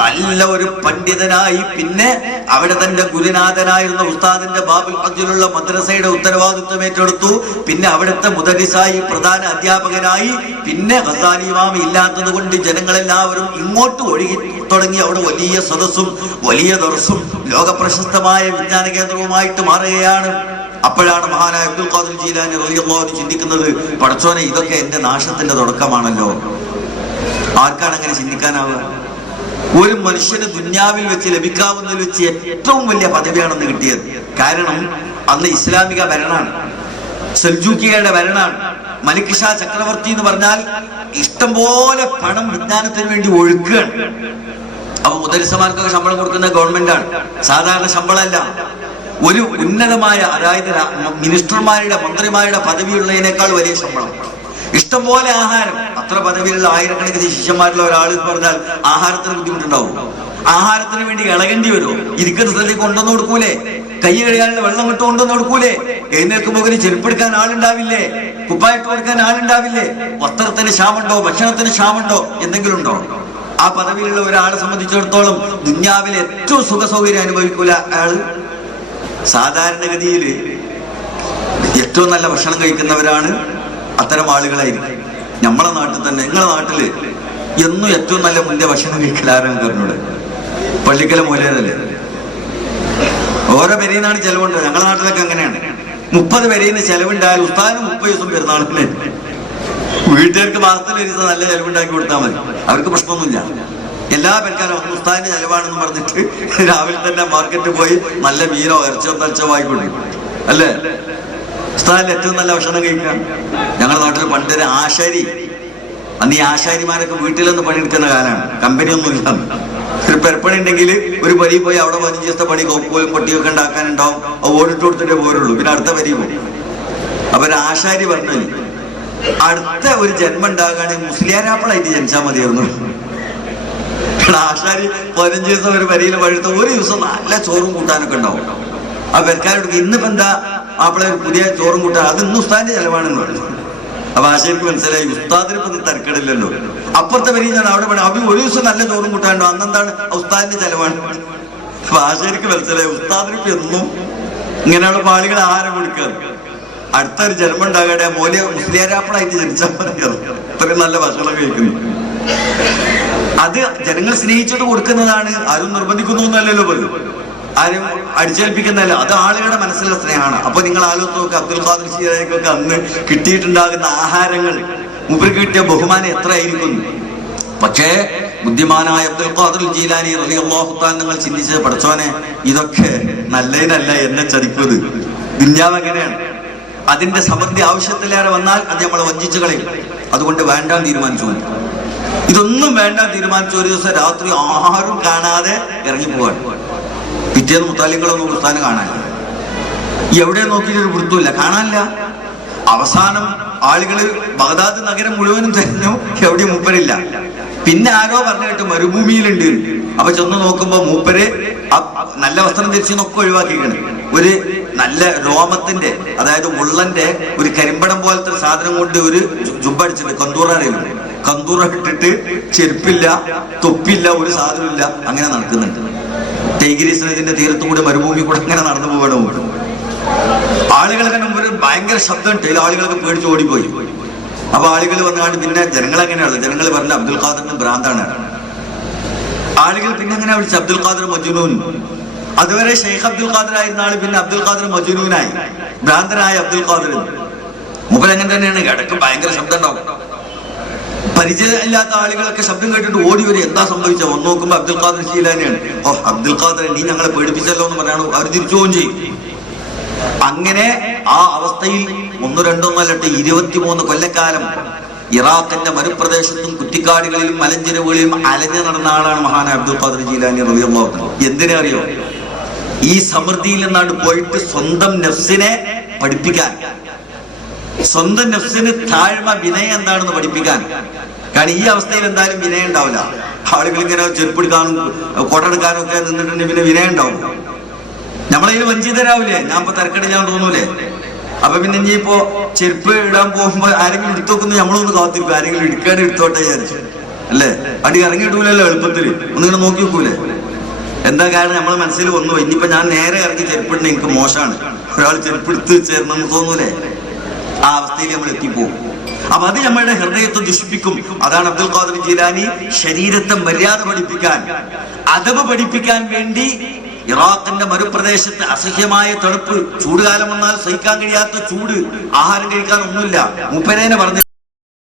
നല്ല ഒരു പണ്ഡിതനായി. പിന്നെ അവിടെ തന്റെ ഗുരുനാഥനായിരുന്ന ഉസ്താദിന്റെ ബാബുൽ ഹജ്ജിലുള്ള മദ്രസയുടെ ഉത്തരവാദിത്വം ഏറ്റെടുത്തു. പിന്നെ അവിടുത്തെ മുദരിസായി, പ്രധാന അധ്യാപകനായി. പിന്നെ ഗസാലി ഇമാം ഇല്ലാത്തത് കൊണ്ട് ജനങ്ങളെല്ലാവരും ഇങ്ങോട്ട് ഒഴുകി തുടങ്ങി. അവിടെ വലിയ സദസ്സും വലിയ ദർസും ലോകപ്രശസ്തമായ വിജ്ഞാന കേന്ദ്രവുമായിട്ട് മാറുകയാണ്. അപ്പോഴാണ് മഹാനായ അബ്ദുൽ ഖാദിർ ജീലാനി റളിയല്ലാഹു അൻഹു ചിന്തിക്കുന്നത്, പടച്ചോനെ, ഇതൊക്കെ എന്റെ നാശത്തിന്റെ തുടക്കമാണല്ലോ. ആർക്കാണ് അങ്ങനെ ചിന്തിക്കാനാവുക? ഒരു മനുഷ്യന് ദുന്യാവിൽ വെച്ച് ലഭിക്കാവുന്നതിൽ വെച്ച് ഏറ്റവും വലിയ പദവിയാണെന്ന് കിട്ടിയത്. കാരണം അന്ന് ഇസ്ലാമിക ഭരണമാണ്, സെൽജൂക്കിയയുടെ ഭരണമാണ്. മലിക് ഷാ ചക്രവർത്തി എന്ന് പറഞ്ഞാൽ ഇഷ്ടം പോലെ പണം വിജ്ഞാനത്തിന് വേണ്ടി ഒഴുക്കുകയാണ്. അപ്പൊ മുദരിസമാർക്കൊക്കെ ശമ്പളം കൊടുക്കുന്ന ഗവൺമെന്റാണ്, സാധാരണ ശമ്പളമല്ല. ഒരു ഉന്നതമായ, അതായത് മിനിസ്റ്റർമാരുടെ, മന്ത്രിമാരുടെ പദവിയുള്ളതിനേക്കാൾ വലിയ ശമ്പളം, ഇഷ്ടംപോലെ ആഹാരം. അത്ര പദവിയിലുള്ള ആയിരക്കണക്കിന് ശിഷ്യന്മാരുള്ള ഒരാൾ പറഞ്ഞാൽ ആഹാരത്തിന് ബുദ്ധിമുട്ടുണ്ടാവും. ആഹാരത്തിന് വേണ്ടി ഇളകേണ്ടി വരുമോ? ഇരിക്കുന്ന സ്ഥലത്തേക്ക് കൊണ്ടുവന്ന് കൊടുക്കൂലേ? കൈ കഴിയാനുള്ള വെള്ളം വിട്ട് കൊണ്ടുവന്ന് കൊടുക്കൂലേ? എഴുന്നേൽക്കുമ്പോൾ ചെരുപ്പെടുക്കാൻ ആളുണ്ടാവില്ലേ? കുപ്പായിട്ട് കൊടുക്കാൻ ആളുണ്ടാവില്ലേ? വസ്ത്രത്തിന് ക്ഷാമുണ്ടോ? ഭക്ഷണത്തിന് ക്ഷാമുണ്ടോ? എന്തെങ്കിലും ഉണ്ടോ? ആ പദവിയിലുള്ള ഒരാളെ സംബന്ധിച്ചിടത്തോളം ദുന്യാവിലെ ഏറ്റവും സുഖ സൗകര്യം അനുഭവിക്കൂല അയാള്. സാധാരണഗതിയിൽ ഏറ്റവും നല്ല ഭക്ഷണം കഴിക്കുന്നവരാണ് അത്തരം ആളുകളായിരിക്കും. നമ്മളെ നാട്ടിൽ തന്നെ, നിങ്ങളെ നാട്ടില് എന്നും ഏറ്റവും നല്ല മുന്തിയ ഭക്ഷണം കഴിക്കലാരെന്ന് പറഞ്ഞോട് പള്ളിക്കല മൂലയല്ലേ. ഓരോ പെരയിന്നാണ് ചെലവുണ്ട്. ഞങ്ങളുടെ നാട്ടിലൊക്കെ അങ്ങനെയാണ്. 30 പെരയിന്ന് ചെലവുണ്ടായാൽ ഉസ്താദിന് 30 ദിവസം പെരുന്നാളിന്. വീട്ടുകാർക്ക് മാസത്തിൽ ഒരു ദിവസം നല്ല ചെലവുണ്ടാക്കി കൊടുത്താൽ മതി, അവർക്ക് പ്രശ്നമൊന്നുമില്ല. എല്ലാ പെരക്കാരും ഉസ്താദിന്റെ ചെലവാണെന്ന് പറഞ്ഞിട്ട് രാവിലെ തന്നെ മാർക്കറ്റിൽ പോയി നല്ല മീനോ ഇറച്ചോ തലച്ചോ വാങ്ങിക്കൊണ്ടു അല്ലേ? ഉസ്താദിന്റെ ഏറ്റവും നല്ല ഭക്ഷണം കഴിക്കാം. ഞങ്ങളുടെ നാട്ടിൽ പണ്ടൊരു ആശാരി, അന്ന് ഈ ആശാരിമാരൊക്കെ വീട്ടിലൊന്ന് പണിയെടുക്കുന്ന കാലമാണ്, കമ്പനിയൊന്നും ഇല്ല. ഒരു പെരപ്പണി ഉണ്ടെങ്കിൽ ഒരു പരി പോയി അവിടെ 15 ദിവസത്തെ പണി കോപ്പുകളും പൊട്ടിയൊക്കെ ഉണ്ടാക്കാനുണ്ടാവും. അത് ഓടിട്ട് കൊടുത്തിട്ടേ പോരുള്ളൂ. പിന്നെ അടുത്ത പരി പോകും. അപ്പൊ ഒരു ആശാരി പറഞ്ഞു, അടുത്ത ഒരു ജന്മം ഉണ്ടാകുകയാണെങ്കിൽ മുസ്ലിയാരാപ്പിളായിട്ട് ജനിച്ചാൽ മതിയായിരുന്നു. ആശാരി 15 ദിവസം ഒരു പരിയിൽ പഴുത്ത ഒരു ദിവസം നല്ല ചോറും കൂട്ടാനൊക്കെ ഉണ്ടാവും. ആ പെരക്കാരോട് ഇന്നിപ്പോ എന്താ ആപ്പിളെ പുതിയ ചോറും കൂട്ടാൻ, അത് ഇന്ന് ഉസ്താദിന്റെ ചെലവാണെന്ന് പറഞ്ഞു. അപ്പൊ ആശാരിക്ക് മനസ്സിലായി ഉസ്താദിനിപ്പോ തിരക്കടില്ലല്ലോ. അപ്പുറത്തെ വരി ഞാൻ അവിടെ വേണം, അവര് ഒരു ദിവസം നല്ല ചോറും കൂട്ടാണ്ടോ, അന്നെന്താണ് ഉസ്താദിന്റെ ചെലവാണ്. അപ്പൊ ആശാരിക്ക് മനസ്സിലായി ഉസ്താദിനിപ്പോ എന്നും ഇങ്ങനെയുള്ള പാളികൾ ആഹാരം കൊടുക്കാറ്. അടുത്തൊരു ജന്മം ഉണ്ടാകട്ടെ, മോലെ മുസ്ലിയാരാപ്പിളായിട്ട് ജനിച്ചാൽ മതിയത്. അത്രയും നല്ല ഭക്ഷണം കഴിക്കുന്നു. അത് ജനങ്ങൾ സ്നേഹിച്ചിട്ട് കൊടുക്കുന്നതാണ്, ആരും നിർബന്ധിക്കുന്നൊന്നല്ലല്ലോ പോലും. ആരും അടിച്ചേൽപ്പിക്കുന്നതല്ല, അത് ആളുകളുടെ മനസ്സിലെ സ്നേഹമാണ്. അപ്പൊ നിങ്ങൾ ആലോചിച്ച് നോക്കുക, അബ്ദുൽ ഖാദിർ ജീലാനിക്കൊക്കെ അന്ന് കിട്ടിയിട്ടുണ്ടാകുന്ന ആഹാരങ്ങൾ, മൂപ്പർക്ക് കിട്ടിയ ബഹുമാനം എത്രയായിരിക്കും. പക്ഷേ ബുദ്ധിമാനായ അബ്ദുൽ ഖാദിർ ജീലാനി റളിയല്ലാഹു തആല നിങ്ങൾ ചിന്തിച്ചത്, പഠിച്ചോനെ ഇതൊക്കെ നല്ലതിനല്ല എന്നെ ചതിക്കുന്നത്. ദുന്യാവ് എങ്ങനെയാണ്, അതിന്റെ സമൃദ്ധി ആവശ്യത്തിലേറെ വന്നാൽ അത് നമ്മളെ വഞ്ചിച്ചു കളയും. അതുകൊണ്ട് വേണ്ടാൻ തീരുമാനിച്ചു. ഇതൊന്നും വേണ്ടാൻ തീരുമാനിച്ചു. ഒരു ദിവസം രാത്രി ആരും കാണാതെ ഇറങ്ങി പോവാണ്. പിറ്റേന്ന് മുത്താലിങ്ങളൊന്നും ഉസ്താദിനെ കാണാനില്ല, എവിടെ നോക്കിയിട്ടൊരു വൃത്തമില്ല, കാണാനില്ല. അവസാനം ആളുകള് ബഗ്ദാദ് നഗരം മുഴുവനും തന്നെ എവിടെയും മൂപ്പരില്ല. പിന്നെ ആരോ പറഞ്ഞു കേട്ട് മരുഭൂമിയിലുണ്ട്. അപ്പൊ ചെന്ന് നോക്കുമ്പോ മൂപ്പര് നല്ല വസ്ത്രം ധരിച്ചെന്നൊക്കെ ഒഴിവാക്കിയാണ്. ഒരു നല്ല രോമത്തിന്റെ, അതായത് മുള്ളന്റെ ഒരു കരിമ്പടം പോലത്തെ സാധനം കൊണ്ട് ഒരു ജുബ്ബ അടിച്ചിട്ട്, കന്തൂറ ഇട്ടിട്ട് ചെരുപ്പില്ല, തൊപ്പില്ല, ഒരു സാധനമില്ല, അങ്ങനെ നടക്കുന്നുണ്ട്. ടൈഗ്രീസ് നദിന്റെ തീരത്തു കൂടെ മരുഭൂമി കൂടെ അങ്ങനെ നടന്നു പോകണം. ആളുകളൊക്കെ ഒരു ഭയങ്കര ശബ്ദം ഉണ്ട്, ആളുകളൊക്കെ പേടിച്ച് ഓടിപ്പോയി. അപ്പൊ ആളുകൾ വന്നാണ്ട് പിന്നെ ജനങ്ങൾ എങ്ങനെയാണ്, ജനങ്ങൾ പറഞ്ഞ അബ്ദുൽ ഖാദറിന് ഭ്രാന്താണ്. ആളുകൾ പിന്നെ അങ്ങനെ വിളിച്ച അബ്ദുൽ ഖാദർ മജ്നൂൻ. അതുവരെ ഷെയ്ഖ് അബ്ദുൽ ഖാദർ ആയിരുന്ന ആള് പിന്നെ അബ്ദുൽ ഖാദർ മജ്നൂനായി, ഭ്രാന്തനായ അബ്ദുൽ ഖാദർ. മുമ്പ് അങ്ങനെ തന്നെയാണ്, ഇടയ്ക്ക് ഭയങ്കര ശബ്ദം ഉണ്ടാവും. പരിചയമില്ലാത്ത ആളുകളൊക്കെ ശബ്ദം കേട്ടിട്ട് ഓടി വരും, എന്താ സംഭവിച്ച ഒന്ന് നോക്കുമ്പോ അബ്ദുൽ ഖാദർ ജീലാനിയാണ്. ഓ അബ്ദുൽ ഖാദർ, നീ ഞങ്ങളെ പേടിപ്പിച്ചല്ലോ എന്ന് പറയാനോ അവർ തിരിച്ചു പോവുകയും ചെയ്യും. അങ്ങനെ ആ അവസ്ഥയിൽ 1, 2 അല്ലട്ടെ 23 കൊല്ലക്കാലം ഇറാഖിന്റെ മരുപ്രദേശത്തും കുറ്റിക്കാടുകളിലും മലഞ്ചെരുവുകളിലും അലഞ്ഞു നടന്ന ആളാണ് മഹാനായ അബ്ദുൽ ഖാദർ ജീലാനി റളിയല്ലാഹു അൻഹു. എന്തിനെ അറിയോ? ഈ സമൃദ്ധിയിൽ നിന്നാണ്ട് പോയിട്ട് സ്വന്തം നഫ്സിനെ പഠിപ്പിക്കാൻ, സ്വന്തം നഫ്സിന് താഴ്മ, വിനയം എന്താണെന്ന് പഠിപ്പിക്കാൻ. കാരണം ഈ അവസ്ഥയിൽ എന്തായാലും വിനയം ഉണ്ടാവില്ല. ആളുകൾ ഇങ്ങനെ ചെരുപ്പെടുക്കാനും കൊടെടുക്കാനും ഒക്കെ നിന്നിട്ടുണ്ടെങ്കിൽ പിന്നെ വിനയം ഉണ്ടാവും. നമ്മളതിൽ വഞ്ചിതരാവില്ലേ? ഞാൻ ഇപ്പൊ തിരക്കടില്ലാൻ തോന്നൂലേ? അപ്പൊ പിന്നെ ഇനി ഇപ്പോ ചെരുപ്പ് ഇടാൻ പോകുമ്പോ ആരെങ്കിലും എടുത്തു നോക്കുന്നു, നമ്മളൊന്ന് കാത്തിരിക്കും, ആരെങ്കിലും എടുക്കാണ്ട് എടുത്തോട്ടെ വിചാരിച്ചു അല്ലേ? അടി ഇറങ്ങിയിട്ടൂലല്ലോ എളുപ്പത്തില്, ഒന്നിങ്ങനെ നോക്കി വെക്കൂലേ? എന്താ കാരണം? നമ്മളെ മനസ്സിൽ വന്നു, ഇനിയിപ്പോ ഞാൻ നേരെ ഇറങ്ങി ചെരുപ്പിടണ എനിക്ക് മോശമാണ്, ഒരാൾ ചെരുപ്പെടുത്ത് ചേർന്നെന്ന് തോന്നൂലേ? ആ അവസ്ഥയിൽ നമ്മൾ എത്തിപ്പോകും. അപ്പൊ അത് നമ്മളുടെ ഹൃദയത്തെ ദുഷിപ്പിക്കും. അതാണ് അബ്ദുൽ ഖാദർ ജീലാനി ശരീരത്തെ മര്യാദ പഠിപ്പിക്കാൻ, അദബ് പഠിപ്പിക്കാൻ വേണ്ടി ഇറാഖിന്റെ മരുപ്രദേശത്ത് അസഹ്യമായ തണുപ്പ്, ചൂടുകാലം വന്നാൽ സഹിക്കാൻ കഴിയാത്ത ചൂട്, ആഹാരം കഴിക്കാൻ ഒന്നുമില്ല. മൂപ്പരേനെ പറഞ്ഞു